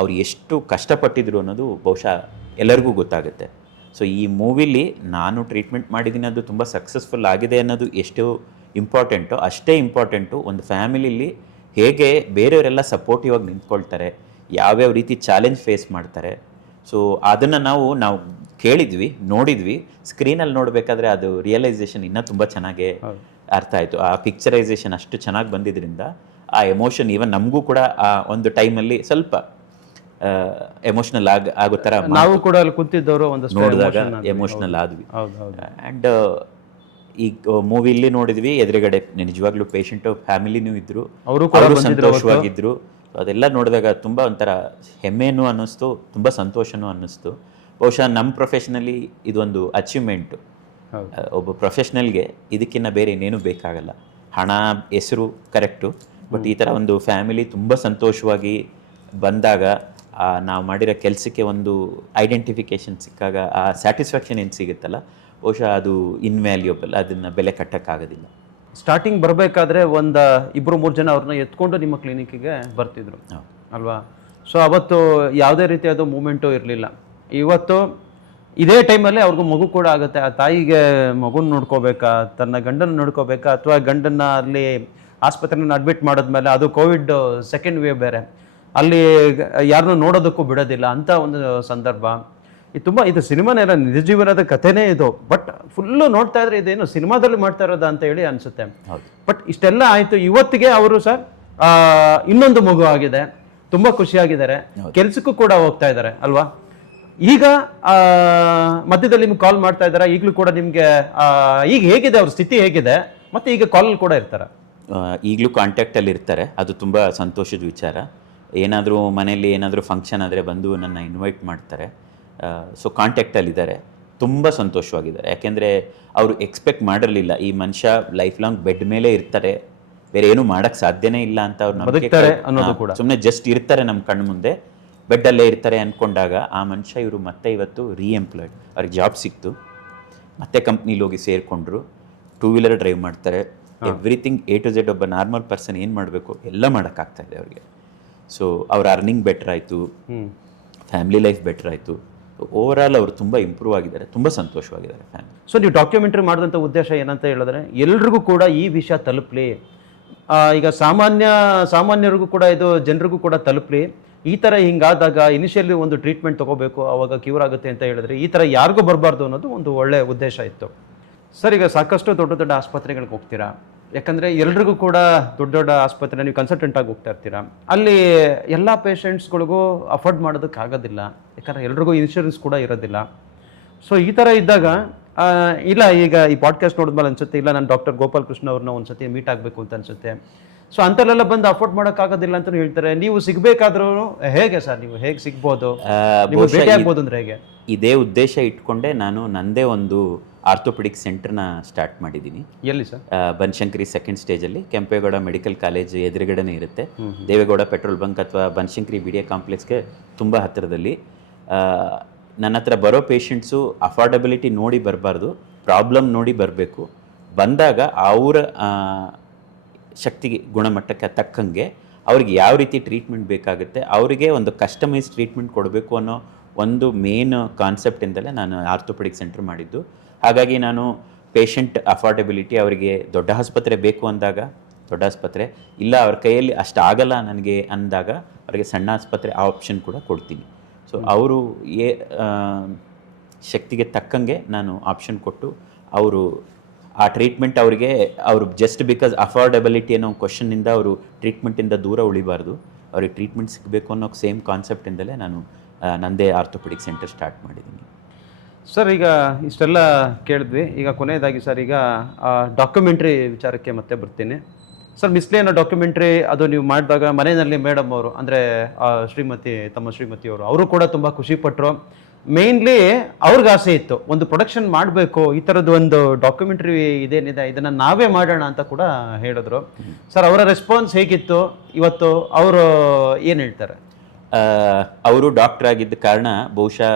ಅವ್ರು ಎಷ್ಟು ಕಷ್ಟಪಟ್ಟಿದ್ರು ಅನ್ನೋದು ಬಹುಶಃ ಎಲ್ಲರಿಗೂ ಗೊತ್ತಾಗುತ್ತೆ. ಸೊ ಈ ಮೂವಿಲಿ ನಾನು ಟ್ರೀಟ್ಮೆಂಟ್ ಮಾಡಿದ್ದೀನಿ, ಅದು ತುಂಬ ಸಕ್ಸಸ್ಫುಲ್ ಆಗಿದೆ ಅನ್ನೋದು ಎಷ್ಟು ಇಂಪಾರ್ಟೆಂಟೋ ಅಷ್ಟೇ ಇಂಪಾರ್ಟೆಂಟು ಒಂದು ಫ್ಯಾಮಿಲಿಲಿ ಹೇಗೆ ಬೇರೆಯವರೆಲ್ಲ ಸಪೋರ್ಟಿವ್ ಆಗಿ ನಿಂತ್ಕೊಳ್ತಾರೆ, ಯಾವ್ಯಾವ ರೀತಿ ಚಾಲೆಂಜ್ ಫೇಸ್ ಮಾಡ್ತಾರೆ. ಸೊ ಅದನ್ನು ನಾವು ಕೇಳಿದ್ವಿ, ನೋಡಿದ್ವಿ. ಸ್ಕ್ರೀನಲ್ಲಿ ನೋಡಬೇಕಾದ್ರೆ ಅದು ರಿಯಲೈಸೇಷನ್ ಇನ್ನೂ ತುಂಬ ಚೆನ್ನಾಗೇ ಅರ್ಥ ಆಯಿತು. ಆ ಪಿಕ್ಚರೈಸೇಷನ್ ಅಷ್ಟು ಚೆನ್ನಾಗಿ ಬಂದಿದ್ದರಿಂದ ಆ ಎಮೋಷನ್ ಈವನ್ ನಮಗೂ ಕೂಡ ಆ ಒಂದು ಟೈಮಲ್ಲಿ ಸ್ವಲ್ಪ ಎಮೋಷ್ನಲ್ ಆಗೋ ಥರ ನಾವು ಕೂಡ ಅಲ್ಲಿ ಕೂತಿದ್ದವರು ಒಂದು ನೋಡಿದಾಗ ಎಮೋಷ್ನಲ್ ಆದ್ವಿ. ಆ್ಯಂಡ್ ಈಗ ಮೂವಿಲಿ ನೋಡಿದ್ವಿ, ಎದುರುಗಡೆ ನಿಜವಾಗ್ಲೂ ಪೇಷಂಟು ಫ್ಯಾಮಿಲಿನೂ ಇದ್ದರು, ಅವರು ಸಂತೋಷವಾಗಿದ್ದರು. ಅದೆಲ್ಲ ನೋಡಿದಾಗ ತುಂಬ ಒಂಥರ ಹೆಮ್ಮೆನೂ ಅನ್ನಿಸ್ತು, ತುಂಬ ಸಂತೋಷನೂ ಅನ್ನಿಸ್ತು. ಬಹುಶಃ ನಮ್ಮ ಪ್ರೊಫೆಷನಲ್ಲಿ ಇದೊಂದು ಅಚೀವ್ಮೆಂಟು. ಒಬ್ಬ ಪ್ರೊಫೆಷ್ನಲ್ಗೆ ಇದಕ್ಕಿಂತ ಬೇರೆ ಇನ್ನೇನು ಬೇಕಾಗಲ್ಲ. ಹಣ, ಹೆಸರು ಕರೆಕ್ಟು, ಬಟ್ ಈ ಥರ ಒಂದು ಫ್ಯಾಮಿಲಿ ತುಂಬ ಸಂತೋಷವಾಗಿ ಬಂದಾಗ ನಾವು ಮಾಡಿರೋ ಕೆಲಸಕ್ಕೆ ಒಂದು ಐಡೆಂಟಿಫಿಕೇಷನ್ ಸಿಕ್ಕಾಗ ಆ ಸ್ಯಾಟಿಸ್ಫ್ಯಾಕ್ಷನ್ ಏನು ಸಿಗುತ್ತಲ್ಲ, ಬಹುಶಃ ಅದು ಇನ್ವ್ಯಾಲ್ಯೂಬಲ್, ಅದನ್ನು ಬೆಲೆ ಕಟ್ಟೋಕ್ಕಾಗೋದಿಲ್ಲ. ಸ್ಟಾರ್ಟಿಂಗ್ ಬರಬೇಕಾದ್ರೆ ಒಂದು 2-3 ಜನ ಅವ್ರನ್ನ ಎತ್ಕೊಂಡು ನಿಮ್ಮ ಕ್ಲಿನಿಕ್ಕಿಗೆ ಬರ್ತಿದ್ರು ಅಲ್ವಾ? ಸೊ ಅವತ್ತು ಯಾವುದೇ ರೀತಿಯಾದ ಮೂಮೆಂಟು ಇರಲಿಲ್ಲ. ಇವತ್ತು ಇದೇ ಟೈಮಲ್ಲಿ ಅವ್ರಿಗೂ ಮಗು ಕೂಡ ಆಗುತ್ತೆ. ಆ ತಾಯಿಗೆ ಮಗುನ ನೋಡ್ಕೋಬೇಕಾ, ತನ್ನ ಗಂಡನ ನೋಡ್ಕೋಬೇಕಾ, ಅಥವಾ ಗಂಡನ್ನ ಅಲ್ಲಿ ಆಸ್ಪತ್ರೆನ ಅಡ್ಮಿಟ್ ಮಾಡಿದ್ಮೇಲೆ ಅದು ಕೋವಿಡ್ ಸೆಕೆಂಡ್ ವೇವ್ ಬೇರೆ, ಅಲ್ಲಿ ಯಾರನ್ನೂ ನೋಡೋದಕ್ಕೂ ಬಿಡೋದಿಲ್ಲ ಅಂತ ಒಂದು ಸಂದರ್ಭ. ಇದು ಸಿನಿಮಾನೇ ಇಲ್ಲ, ನಿಜ ಜೀವನದ ಕಥೆನೇ ಇದು. ಬಟ್ ಫುಲ್ಲು ನೋಡ್ತಾ ಇದ್ರೆ ಇದೇನು ಸಿನಿಮಾದಲ್ಲಿ ಮಾಡ್ತಾ ಇರೋದ ಅಂತ ಹೇಳಿ ಅನ್ಸುತ್ತೆ. ಬಟ್ ಇಷ್ಟೆಲ್ಲ ಆಯಿತು, ಇವತ್ತಿಗೆ ಅವರು ಸರ್ ಇನ್ನೊಂದು ಮಗು ಆಗಿದೆ, ತುಂಬ ಖುಷಿಯಾಗಿದ್ದಾರೆ, ಕೆಲ್ಸಕ್ಕೂ ಕೂಡ ಹೋಗ್ತಾ ಇದ್ದಾರೆ ಅಲ್ವಾ? ಈಗ ಮಧ್ಯದಲ್ಲಿ ನಿಮ್ಗೆ ಕಾಲ್ ಮಾಡ್ತಾ ಇದ್ದಾರೆ, ಈಗಲೂ ಕೂಡ ನಿಮಗೆ ಈಗ ಹೇಗಿದೆ ಅವ್ರ ಸ್ಥಿತಿ ಹೇಗಿದೆ, ಮತ್ತೆ ಈಗ ಕಾಲಲ್ಲಿ ಕೂಡ ಇರ್ತಾರೆ? ಈಗಲೂ ಕಾಂಟ್ಯಾಕ್ಟಲ್ಲಿ ಇರ್ತಾರೆ, ಅದು ತುಂಬ ಸಂತೋಷದ ವಿಚಾರ. ಏನಾದರೂ ಮನೆಯಲ್ಲಿ ಏನಾದರೂ ಫಂಕ್ಷನ್ ಆದರೆ ಬಂದು ನನ್ನ ಇನ್ವೈಟ್ ಮಾಡ್ತಾರೆ. ಸೊ ಕಾಂಟ್ಯಾಕ್ಟಲ್ಲಿದ್ದಾರೆ, ತುಂಬ ಸಂತೋಷವಾಗಿದ್ದಾರೆ. ಯಾಕೆಂದರೆ ಅವರು ಎಕ್ಸ್ಪೆಕ್ಟ್ ಮಾಡಿರಲಿಲ್ಲ ಈ ಮನುಷ್ಯ ಲೈಫ್ ಲಾಂಗ್ ಬೆಡ್ ಮೇಲೆ ಇರ್ತಾರೆ, ಬೇರೆ ಏನೂ ಮಾಡೋಕ್ಕೆ ಸಾಧ್ಯನೇ ಇಲ್ಲ ಅಂತ ಅವ್ರು ನಮಗೆ ಸುಮ್ಮನೆ ಜಸ್ಟ್ ಇರ್ತಾರೆ ನಮ್ಮ ಕಣ್ಣು ಮುಂದೆ, ಬೆಡ್ಡಲ್ಲೇ ಇರ್ತಾರೆ ಅಂದ್ಕೊಂಡಾಗ ಆ ಮನುಷ್ಯ ಇವರು ಮತ್ತೆ ಇವತ್ತು ರೀಎಂಪ್ಲಾಯ್ಡ್, ಅವ್ರಿಗೆ ಜಾಬ್ ಸಿಕ್ತು, ಮತ್ತೆ ಕಂಪ್ನಿಲಿ ಹೋಗಿ ಸೇರಿಕೊಂಡ್ರು, 2 ವೀಲರ್ ಡ್ರೈವ್ ಮಾಡ್ತಾರೆ, ಎವ್ರಿಥಿಂಗ್ A to Z. ಒಬ್ಬ ನಾರ್ಮಲ್ ಪರ್ಸನ್ ಏನು ಮಾಡಬೇಕು ಎಲ್ಲ ಮಾಡೋಕ್ಕಾಗ್ತಾ ಇದೆ ಅವ್ರಿಗೆ. ಸೊ ಅವ್ರ ಅರ್ನಿಂಗ್ ಬೆಟರ್ ಆಯಿತು, ಫ್ಯಾಮಿಲಿ ಲೈಫ್ ಬೆಟರ್ ಆಯಿತು. ಓವರ್ ಆಲ್ ಅವರು ತುಂಬ ಇಂಪ್ರೂವ್ ಆಗಿದ್ದಾರೆ, ತುಂಬ ಸಂತೋಷವಾಗಿದ್ದಾರೆ ಫ್ಯಾಮಿಲಿ. ಸೊ ನೀವು ಡಾಕ್ಯುಮೆಂಟ್ರಿ ಮಾಡಿದಂಥ ಉದ್ದೇಶ ಏನಂತ ಹೇಳಿದ್ರೆ ಎಲ್ರಿಗೂ ಕೂಡ ಈ ವಿಷಯ ತಲುಪಲಿ, ಈಗ ಸಾಮಾನ್ಯರಿಗೂ ಕೂಡ ಇದು ಜನರಿಗೂ ಕೂಡ ತಲುಪಲಿ. ಈ ಥರ ಹಿಂಗಾದಾಗ ಇನಿಷಿಯಲಿ ಒಂದು ಟ್ರೀಟ್ಮೆಂಟ್ ತೊಗೋಬೇಕು, ಅವಾಗ ಕ್ಯೂರ್ ಆಗುತ್ತೆ ಅಂತ ಹೇಳಿದ್ರೆ ಈ ಥರ ಯಾರಿಗೂ ಬರಬಾರ್ದು ಅನ್ನೋದು ಒಂದು ಒಳ್ಳೆಯ ಉದ್ದೇಶ ಇತ್ತು. ಸರ್, ಈಗ ಸಾಕಷ್ಟು ದೊಡ್ಡ ದೊಡ್ಡ ಆಸ್ಪತ್ರೆಗಳಿಗೆ ಹೋಗ್ತೀರಾ, ಯಾಕಂದರೆ ಎಲ್ರಿಗೂ ಕೂಡ ದೊಡ್ಡ ದೊಡ್ಡ ಆಸ್ಪತ್ರೆ ನೀವು ಕನ್ಸಲ್ಟೆಂಟಾಗಿ ಹೋಗ್ತಾ ಇರ್ತೀರಾ, ಅಲ್ಲಿ ಎಲ್ಲ ಪೇಷಂಟ್ಸ್ಗಳಿಗೂ ಅಫೋರ್ಡ್ ಮಾಡೋದಕ್ಕಾಗೋದಿಲ್ಲ, ಯಾಕಂದರೆ ಎಲ್ರಿಗೂ ಇನ್ಶೂರೆನ್ಸ್ ಕೂಡ ಇರೋದಿಲ್ಲ. ಸೊ ಈ ಥರ ಇದ್ದಾಗ ಇಲ್ಲ, ಈಗ ಈ ಪಾಡ್ಕಾಸ್ಟ್ ನೋಡಿದ್ಮೇಲೆ ಅನ್ಸುತ್ತೆ, ಇಲ್ಲ ನಾನು ಡಾಕ್ಟರ್ ಗೋಪಾಲ್ ಕೃಷ್ಣ ಅವ್ರನ್ನ ಒಂದು ಸತಿ ಮೀಟ್ ಆಗಬೇಕು ಅಂತ ಅನ್ಸುತ್ತೆ. ಸೊ ಅಂಥಲ್ಲೆಲ್ಲ ಬಂದು ಅಫೋರ್ಡ್ ಮಾಡೋಕ್ಕಾಗೋದಿಲ್ಲ ಅಂತ ಹೇಳ್ತಾರೆ. ನೀವು ಸಿಗಬೇಕಾದ್ರೂ ಹೇಗೆ ಸರ್, ನೀವು ಹೇಗೆ ಸಿಗ್ಬೋದು, ನೀವು ಭೇಟಿ ಆಗ್ಬೋದು ಅಂದರೆ ಹೇಗೆ? ಇದೇ ಉದ್ದೇಶ ಇಟ್ಕೊಂಡೆ ನಾನು ನಂದೇ ಒಂದು ಆರ್ಥೋಪೆಡಿಕ್ ಸೆಂಟರ್ನ ಸ್ಟಾರ್ಟ್ ಮಾಡಿದ್ದೀನಿ. ಎಲ್ಲಿ ಸರ್? ಬನಶಂಕರಿ 2nd ಸ್ಟೇಜಲ್ಲಿ, ಕೆಂಪೇಗೌಡ ಮೆಡಿಕಲ್ ಕಾಲೇಜ್ ಎದುರುಗಡೆನೇ ಇರುತ್ತೆ. ದೇವೇಗೌಡ ಪೆಟ್ರೋಲ್ ಬಂಕ್ ಅಥವಾ ಬನಶಂಕರಿ BDA ಕಾಂಪ್ಲೆಕ್ಸ್ಗೆ ತುಂಬ ಹತ್ತಿರದಲ್ಲಿ. ನನ್ನ ಹತ್ರ ಬರೋ ಪೇಷಂಟ್ಸು ಅಫೋರ್ಡಬಿಲಿಟಿ ನೋಡಿ ಬರಬಾರ್ದು, ಪ್ರಾಬ್ಲಮ್ ನೋಡಿ ಬರಬೇಕು. ಬಂದಾಗ ಅವರ ಶಕ್ತಿಗೆ ಗುಣಮಟ್ಟಕ್ಕೆ ತಕ್ಕಂಗೆ ಅವ್ರಿಗೆ ಯಾವ ರೀತಿ ಟ್ರೀಟ್ಮೆಂಟ್ ಬೇಕಾಗುತ್ತೆ, ಅವರಿಗೆ ಒಂದು ಕಸ್ಟಮೈಸ್ ಟ್ರೀಟ್ಮೆಂಟ್ ಕೊಡಬೇಕು ಅನ್ನೋ ಒಂದು ಮೇನ್ ಕಾನ್ಸೆಪ್ಟಿಂದಲೇ ನಾನು ಆರ್ಥೋಪೆಡಿಕ್ ಸೆಂಟರ್ ಮಾಡಿದ್ದು. ಹಾಗಾಗಿ ನಾನು ಪೇಷಂಟ್ ಅಫೋರ್ಡೆಬಿಲಿಟಿ, ಅವರಿಗೆ ದೊಡ್ಡ ಆಸ್ಪತ್ರೆ ಬೇಕು ಅಂದಾಗ ದೊಡ್ಡ ಆಸ್ಪತ್ರೆ, ಇಲ್ಲ ಅವ್ರ ಕೈಯಲ್ಲಿ ಅಷ್ಟು ಆಗಲ್ಲ ನನಗೆ ಅಂದಾಗ ಅವರಿಗೆ ಸಣ್ಣ ಆಸ್ಪತ್ರೆ ಆಪ್ಷನ್ ಕೂಡ ಕೊಡ್ತೀನಿ. ಸೊ ಅವರು ಶಕ್ತಿಗೆ ತಕ್ಕಂಗೆ ನಾನು ಆಪ್ಷನ್ ಕೊಟ್ಟು ಅವರು ಆ ಟ್ರೀಟ್ಮೆಂಟ್ ಅವರಿಗೆ, ಅವರು ಜಸ್ಟ್ ಬಿಕಾಸ್ ಅಫೋರ್ಡೆಬಿಲಿಟಿ ಅನ್ನೋ ಕ್ವಶನ್ನಿಂದ ಅವರು ಟ್ರೀಟ್ಮೆಂಟಿಂದ ದೂರ ಉಳಿಬಾರ್ದು, ಅವ್ರಿಗೆ ಟ್ರೀಟ್ಮೆಂಟ್ ಸಿಗಬೇಕು ಅನ್ನೋ ಸೇಮ್ ಕಾನ್ಸೆಪ್ಟಿಂದಲೇ ನಾನು ನಂದೇ ಆರ್ಥೋಪೆಡಿಕ್ ಸೆಂಟರ್ ಸ್ಟಾರ್ಟ್ ಮಾಡಿದ್ದೀನಿ. ಸರ್, ಈಗ ಇಷ್ಟೆಲ್ಲ ಕೇಳಿದ್ವಿ, ಈಗ ಕೊನೆಯದಾಗಿ ಸರ್, ಈಗ ಡಾಕ್ಯುಮೆಂಟ್ರಿ ವಿಚಾರಕ್ಕೆ ಮತ್ತೆ ಬರ್ತೀನಿ. ಸರ್, ಮಿಸ್ಲೇನೋ ಡಾಕ್ಯುಮೆಂಟ್ರಿ ಅದು ನೀವು ಮಾಡಿದಾಗ ಮನೆಯಲ್ಲಿ ಮೇಡಮ್ ಅವರು, ಅಂದರೆ ತಮ್ಮ ಶ್ರೀಮತಿಯವರು, ಅವರು ಕೂಡ ತುಂಬ ಖುಷಿಪಟ್ಟರು. ಮೇನ್ಲಿ ಅವ್ರಿಗೆ ಆಸೆ ಇತ್ತು, ಒಂದು ಪ್ರೊಡಕ್ಷನ್ ಮಾಡಬೇಕು, ಈ ಥರದ್ದು ಒಂದು ಡಾಕ್ಯುಮೆಂಟ್ರಿ ಇದೇನಿದೆ ಇದನ್ನು ನಾವೇ ಮಾಡೋಣ ಅಂತ ಕೂಡ ಹೇಳಿದ್ರು. ಸರ್, ಅವರ ರೆಸ್ಪಾನ್ಸ್ ಹೇಗಿತ್ತು? ಇವತ್ತು ಅವರು ಏನು ಹೇಳ್ತಾರೆ? ಅವರು ಡಾಕ್ಟರ್ ಆಗಿದ್ದ ಕಾರಣ ಬಹುಶಃ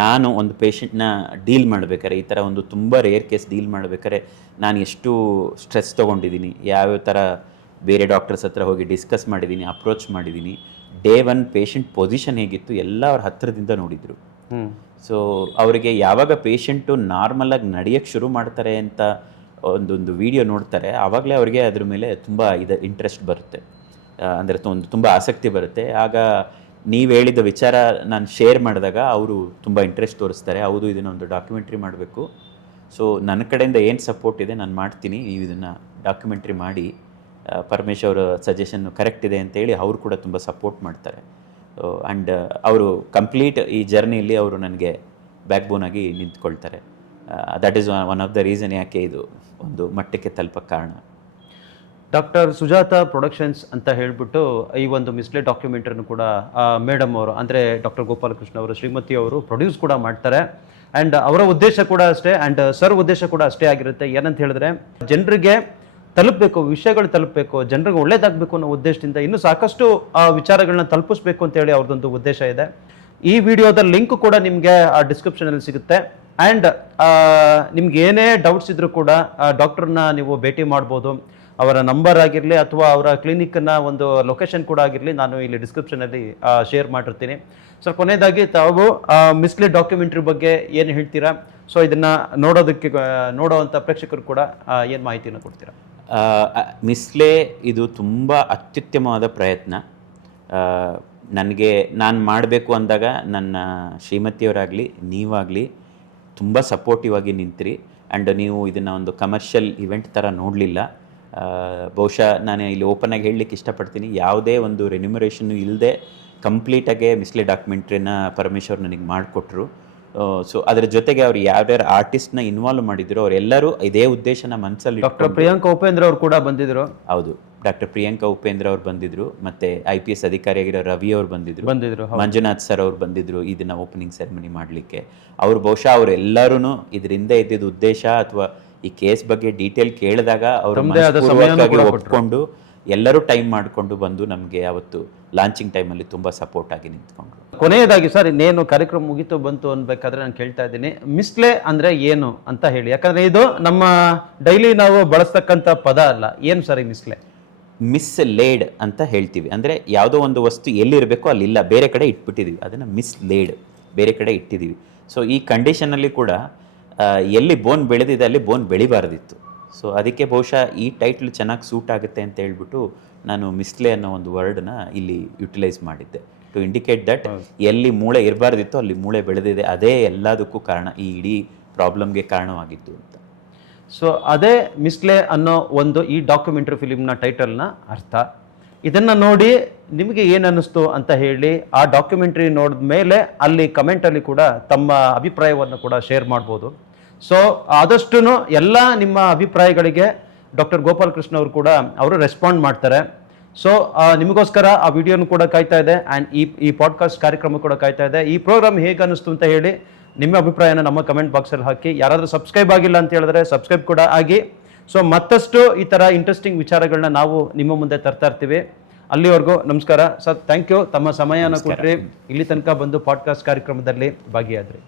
ನಾನು ಒಂದು ಪೇಷಂಟ್ನ ಡೀಲ್ ಮಾಡ್ಬೇಕಾದ್ರೆ, ಈ ಥರ ಒಂದು ತುಂಬ ರೇರ್ ಕೇಸ್ ಡೀಲ್ ಮಾಡ್ಬೇಕಾದ್ರೆ ನಾನು ಎಷ್ಟು ಸ್ಟ್ರೆಸ್ ತೊಗೊಂಡಿದ್ದೀನಿ, ಯಾವ್ಯಾವ ಥರ ಬೇರೆ ಡಾಕ್ಟರ್ಸ್ ಹತ್ರ ಹೋಗಿ ಡಿಸ್ಕಸ್ ಮಾಡಿದ್ದೀನಿ, ಅಪ್ರೋಚ್ ಮಾಡಿದ್ದೀನಿ. ಡೇ 1 ಪೇಷಂಟ್ ಪೊಸಿಷನ್ ಹೇಗಿತ್ತು ಎಲ್ಲ ಅವ್ರ ಹತ್ತಿರದಿಂದ ನೋಡಿದರು. ಸೊ ಅವರಿಗೆ ಯಾವಾಗ ಪೇಷಂಟು ನಾರ್ಮಲಾಗಿ ನಡೆಯೋಕ್ಕೆ ಶುರು ಮಾಡ್ತಾರೆ ಅಂತ ಒಂದೊಂದು ವಿಡಿಯೋ ನೋಡ್ತಾರೆ, ಆವಾಗಲೇ ಅವ್ರಿಗೆ ಅದ್ರ ಮೇಲೆ ತುಂಬ ಇಂಟ್ರೆಸ್ಟ್ ಬರುತ್ತೆ, ಅಂದರೆ ತುಂಬ ಆಸಕ್ತಿ ಬರುತ್ತೆ. ಆಗ ನೀವು ಹೇಳಿದ ವಿಚಾರ ನಾನು ಶೇರ್ ಮಾಡಿದಾಗ ಅವರು ತುಂಬ ಇಂಟ್ರೆಸ್ಟ್ ತೋರಿಸ್ತಾರೆ. ಹೌದು, ಇದನ್ನೊಂದು ಡಾಕ್ಯುಮೆಂಟ್ರಿ ಮಾಡಬೇಕು, ಸೊ ನನ್ನ ಕಡೆಯಿಂದ ಏನು ಸಪೋರ್ಟ್ ಇದೆ ನಾನು ಮಾಡ್ತೀನಿ, ನೀವು ಇದನ್ನು ಡಾಕ್ಯುಮೆಂಟ್ರಿ ಮಾಡಿ, ಪರಮೇಶ್ ಅವರ ಸಜೆಷನ್ನು ಕರೆಕ್ಟ್ ಇದೆ ಅಂತೇಳಿ ಅವರು ಕೂಡ ತುಂಬ ಸಪೋರ್ಟ್ ಮಾಡ್ತಾರೆ. ಆ್ಯಂಡ್ ಅವರು ಕಂಪ್ಲೀಟ್ ಈ ಜರ್ನಿಯಲ್ಲಿ ಅವರು ನನಗೆ ಬ್ಯಾಕ್ ಬೋನ್ ಆಗಿ ನಿಂತ್ಕೊಳ್ತಾರೆ. That is one of the reason ಯಾಕೆ ಇದು ಒಂದು ಮಟ್ಟಕ್ಕೆ ತಲುಪಕ್ಕೆ ಕಾರಣ. ಡಾಕ್ಟರ್ ಸುಜಾತ ಪ್ರೊಡಕ್ಷನ್ಸ್ ಅಂತ ಹೇಳಿಬಿಟ್ಟು ಈ ಒಂದು ಮಿಸ್ಲೆ ಡಾಕ್ಯುಮೆಂಟ್ರಿಯನ್ನು ಕೂಡ ಮೇಡಮ್ ಅವರು, ಅಂದರೆ ಡಾಕ್ಟರ್ ಗೋಪಾಲಕೃಷ್ಣ ಅವರು, ಶ್ರೀಮತಿ ಅವರು ಪ್ರೊಡ್ಯೂಸ್ ಕೂಡ ಮಾಡ್ತಾರೆ. ಆ್ಯಂಡ್ ಅವರ ಉದ್ದೇಶ ಕೂಡ ಅಷ್ಟೇ, ಆ್ಯಂಡ್ ಸರ್ ಉದ್ದೇಶ ಕೂಡ ಅಷ್ಟೇ ಆಗಿರುತ್ತೆ. ಏನಂತ ಹೇಳಿದ್ರೆ, ಜನರಿಗೆ ತಲುಪಬೇಕು, ವಿಷಯಗಳು ತಲುಪಬೇಕು, ಜನರಿಗೆ ಒಳ್ಳೇದಾಗಬೇಕು ಅನ್ನೋ ಉದ್ದೇಶದಿಂದ ಇನ್ನೂ ಸಾಕಷ್ಟು ವಿಚಾರಗಳನ್ನ ತಲುಪಿಸ್ಬೇಕು ಅಂತೇಳಿ ಅವ್ರದ್ದೊಂದು ಉದ್ದೇಶ ಇದೆ. ಈ ವಿಡಿಯೋದ ಲಿಂಕ್ ಕೂಡ ನಿಮಗೆ ಡಿಸ್ಕ್ರಿಪ್ಷನಲ್ಲಿ ಸಿಗುತ್ತೆ. ಆ್ಯಂಡ್ ನಿಮ್ಗೆ ಏನೇ ಡೌಟ್ಸ್ ಇದ್ರೂ ಕೂಡ ಡಾಕ್ಟರ್ನ ನೀವು ಭೇಟಿ ಮಾಡ್ಬೋದು. ಅವರ ನಂಬರ್ ಆಗಿರಲಿ ಅಥವಾ ಅವರ ಕ್ಲಿನಿಕ್ನ ಒಂದು ಲೊಕೇಶನ್ ಕೂಡ ಆಗಿರಲಿ, ನಾನು ಇಲ್ಲಿ ಡಿಸ್ಕ್ರಿಪ್ಷನಲ್ಲಿ ಶೇರ್ ಮಾಡಿರ್ತೀನಿ. ಸೊ ಕೊನೆಯದಾಗಿ ತಾವು ಮಿಸ್ಲೆ ಡಾಕ್ಯುಮೆಂಟ್ರಿ ಬಗ್ಗೆ ಏನು ಹೇಳ್ತೀರಾ? ಸೊ ಇದನ್ನು ನೋಡೋವಂಥ ಪ್ರೇಕ್ಷಕರು ಕೂಡ ಏನು ಮಾಹಿತಿಯನ್ನು ಕೊಡ್ತೀರಾ? ಮಿಸ್ಲೆ ಇದು ತುಂಬ ಅತ್ಯುತ್ತಮವಾದ ಪ್ರಯತ್ನ. ನಾನು ಮಾಡಬೇಕು ಅಂದಾಗ ನನ್ನ ಶ್ರೀಮತಿಯವರಾಗಲಿ ನೀವಾಗಲಿ ತುಂಬ ಸಪೋರ್ಟಿವ್ ಆಗಿ ನಿಂತ್ರಿ. ಆ್ಯಂಡ್ ನೀವು ಇದನ್ನು ಒಂದು ಕಮರ್ಷಿಯಲ್ ಇವೆಂಟ್ ಥರ ನೋಡಲಿಲ್ಲ. ಬಹುಶಃ ನಾನು ಇಲ್ಲಿ ಓಪನಾಗಿ ಹೇಳಲಿಕ್ಕೆ ಇಷ್ಟಪಡ್ತೀನಿ, ಯಾವುದೇ ಒಂದು ರೆನ್ಯುಮರೇಷನ್ನು ಇಲ್ಲದೆ ಕಂಪ್ಲೀಟಾಗೆ ಮಿಸ್ಲೆ ಡಾಕ್ಯುಮೆಂಟ್ರಿನ ಪರಮೇಶ್ವರ್ ನನಗೆ ಮಾಡಿಕೊಟ್ರು. ಸೊ ಅದರ ಜೊತೆಗೆ ಅವ್ರು ಯಾವ್ಯಾರು ಆರ್ಟಿಸ್ಟ್ನ ಇನ್ವಾಲ್ವ್ ಮಾಡಿದ್ರು ಅವರೆಲ್ಲರೂ ಇದೇ ಉದ್ದೇಶನ ಮನಸ್ಸಲ್ಲಿ. ಡಾಕ್ಟರ್ ಪ್ರಿಯಾಂಕಾ ಉಪೇಂದ್ರ ಅವರು ಕೂಡ ಬಂದಿದ್ರು. ಹೌದು, ಡಾಕ್ಟರ್ ಪ್ರಿಯಾಂಕಾ ಉಪೇಂದ್ರ ಅವ್ರು ಬಂದಿದ್ರು, ಮತ್ತೆ IPS ಅಧಿಕಾರಿಯಾಗಿರೋ ರವಿ ಅವ್ರು ಬಂದಿದ್ರು, ಮಂಜುನಾಥ್ ಸರ್ ಅವ್ರು ಬಂದಿದ್ರು ಇದನ್ನ ಓಪನಿಂಗ್ ಸೆರೆಮನಿ ಮಾಡಲಿಕ್ಕೆ. ಅವ್ರು ಬಹುಶಃ ಅವರೆಲ್ಲರೂ ಇದರಿಂದ ಇದ್ದಿದ್ದ ಉದ್ದೇಶ ಅಥವಾ ಈ ಕೇಸ್ ಬಗ್ಗೆ ಡೀಟೇಲ್ ಕೇಳಿದಾಗ ಅವರು ಒಪ್ಕೊಂಡು ಎಲ್ಲರೂ ಟೈಮ್ ಮಾಡಿಕೊಂಡು ಬಂದು ನಮಗೆ ಅವತ್ತು ಲಾಂಚಿಂಗ್ ಟೈಮಲ್ಲಿ ತುಂಬ ಸಪೋರ್ಟ್ ಆಗಿ ನಿಂತ್ಕೊಂಡ್ರು. ಕೊನೆಯದಾಗಿ ಸರ್, ಇನ್ನೇನು ಕಾರ್ಯಕ್ರಮ ಮುಗಿತು ಬಂತು ಅನ್ಬೇಕಾದ್ರೆ ನಾನು ಕೇಳ್ತಾ ಇದ್ದೀನಿ, ಮಿಸ್ಲೆ ಅಂದ್ರೆ ಏನು ಅಂತ ಹೇಳಿ. ಯಾಕಂದ್ರೆ ಇದು ನಮ್ಮ ಡೈಲಿ ನಾವು ಬಳಸ್ತಕ್ಕಂಥ ಪದ ಅಲ್ಲ. ಏನು ಸರ್ ಈ ಮಿಸ್ಲೆ? ಮಿಸ್ಲೇಡ್ ಅಂತ ಹೇಳ್ತೀವಿ, ಅಂದರೆ ಯಾವುದೋ ಒಂದು ವಸ್ತು ಎಲ್ಲಿರಬೇಕೋ ಅಲ್ಲಿಲ್ಲ, ಬೇರೆ ಕಡೆ ಇಟ್ಬಿಟ್ಟಿದ್ದೀವಿ, ಅದನ್ನು ಮಿಸ್ಲೇಡ್, ಬೇರೆ ಕಡೆ ಇಟ್ಟಿದ್ದೀವಿ. ಸೊ ಈ ಕಂಡೀಷನಲ್ಲಿ ಕೂಡ ಎಲ್ಲಿ ಬೋನ್ ಬೆಳೆದಿದೆ ಅಲ್ಲಿ ಬೋನ್ ಬೆಳಿಬಾರ್ದಿತ್ತು. ಸೊ ಅದಕ್ಕೆ ಬಹುಶಃ ಈ ಟೈಟ್ಲ್ ಚೆನ್ನಾಗಿ ಸೂಟ್ ಆಗುತ್ತೆ ಅಂತ ಹೇಳ್ಬಿಟ್ಟು ನಾನು ಮಿಸ್ಲೆ ಅನ್ನೋ ಒಂದು ವರ್ಡನ್ನ ಇಲ್ಲಿ ಯುಟಿಲೈಸ್ ಮಾಡಿದ್ದೆ, ಟು ಇಂಡಿಕೇಟ್ ದಟ್ ಎಲ್ಲಿ ಮೂಳೆ ಇರಬಾರ್ದಿತ್ತು ಅಲ್ಲಿ ಮೂಳೆ ಬೆಳೆದಿದೆ, ಅದೇ ಎಲ್ಲದಕ್ಕೂ ಕಾರಣ, ಈ ಇಡೀ ಪ್ರಾಬ್ಲಮ್ಗೆ ಕಾರಣವಾಗಿತ್ತು ಅಂತ. ಸೊ ಅದೇ ಮಿಸ್ಲೆ ಅನ್ನೋ ಒಂದು ಈ ಡಾಕ್ಯುಮೆಂಟ್ರಿ ಫಿಲಿಮ್ನ ಟೈಟಲ್ನ ಅರ್ಥ. ಇದನ್ನು ನೋಡಿ ನಿಮಗೆ ಏನು ಅನ್ನಿಸ್ತು ಅಂತ ಹೇಳಿ ಆ ಡಾಕ್ಯುಮೆಂಟ್ರಿ ನೋಡಿದ ಮೇಲೆ ಅಲ್ಲಿ ಕಮೆಂಟಲ್ಲಿ ಕೂಡ ತಮ್ಮ ಅಭಿಪ್ರಾಯವನ್ನು ಕೂಡ ಶೇರ್ ಮಾಡ್ಬೋದು. ಸೊ ಆದಷ್ಟು ಎಲ್ಲ ನಿಮ್ಮ ಅಭಿಪ್ರಾಯಗಳಿಗೆ ಡಾಕ್ಟರ್ ಗೋಪಾಲಕೃಷ್ಣ ಅವರು ಕೂಡ ಅವರು ರೆಸ್ಪಾಂಡ್ ಮಾಡ್ತಾರೆ. ಸೊ ನಿಮಗೋಸ್ಕರ ಆ ವಿಡಿಯೋನು ಕೂಡ ಕಾಯ್ತಾ ಇದೆ, ಆ್ಯಂಡ್ ಈ ಪಾಡ್ಕಾಸ್ಟ್ ಕಾರ್ಯಕ್ರಮ ಕೂಡ ಕಾಯ್ತಾ ಇದೆ. ಈ ಪ್ರೋಗ್ರಾಮ್ ಹೇಗೆ ಅನ್ನಿಸ್ತು ಅಂತ ಹೇಳಿ ನಿಮ್ಮ ಅಭಿಪ್ರಾಯನ ನಮ್ಮ ಕಮೆಂಟ್ ಬಾಕ್ಸಲ್ಲಿ ಹಾಕಿ. ಯಾರಾದರೂ ಸಬ್ಸ್ಕ್ರೈಬ್ ಆಗಿಲ್ಲ ಅಂತ ಹೇಳಿದ್ರೆ ಸಬ್ಸ್ಕ್ರೈಬ್ ಕೂಡ ಆಗಿ. ಸೊ ಮತ್ತಷ್ಟು ಈ ಥರ ಇಂಟ್ರೆಸ್ಟಿಂಗ್ ವಿಚಾರಗಳನ್ನ ನಾವು ನಿಮ್ಮ ಮುಂದೆ ತರ್ತಾ ಇರ್ತೀವಿ. ಅಲ್ಲಿವರೆಗೂ ನಮಸ್ಕಾರ ಸರ್, ಥ್ಯಾಂಕ್ ಯು. ತಮ್ಮ ಸಮಯನ ಕೊಟ್ಟರೆ ಇಲ್ಲಿ ತನಕ ಬಂದು ಪಾಡ್ಕಾಸ್ಟ್ ಕಾರ್ಯಕ್ರಮದಲ್ಲಿ ಭಾಗಿಯಾದ್ರಿ.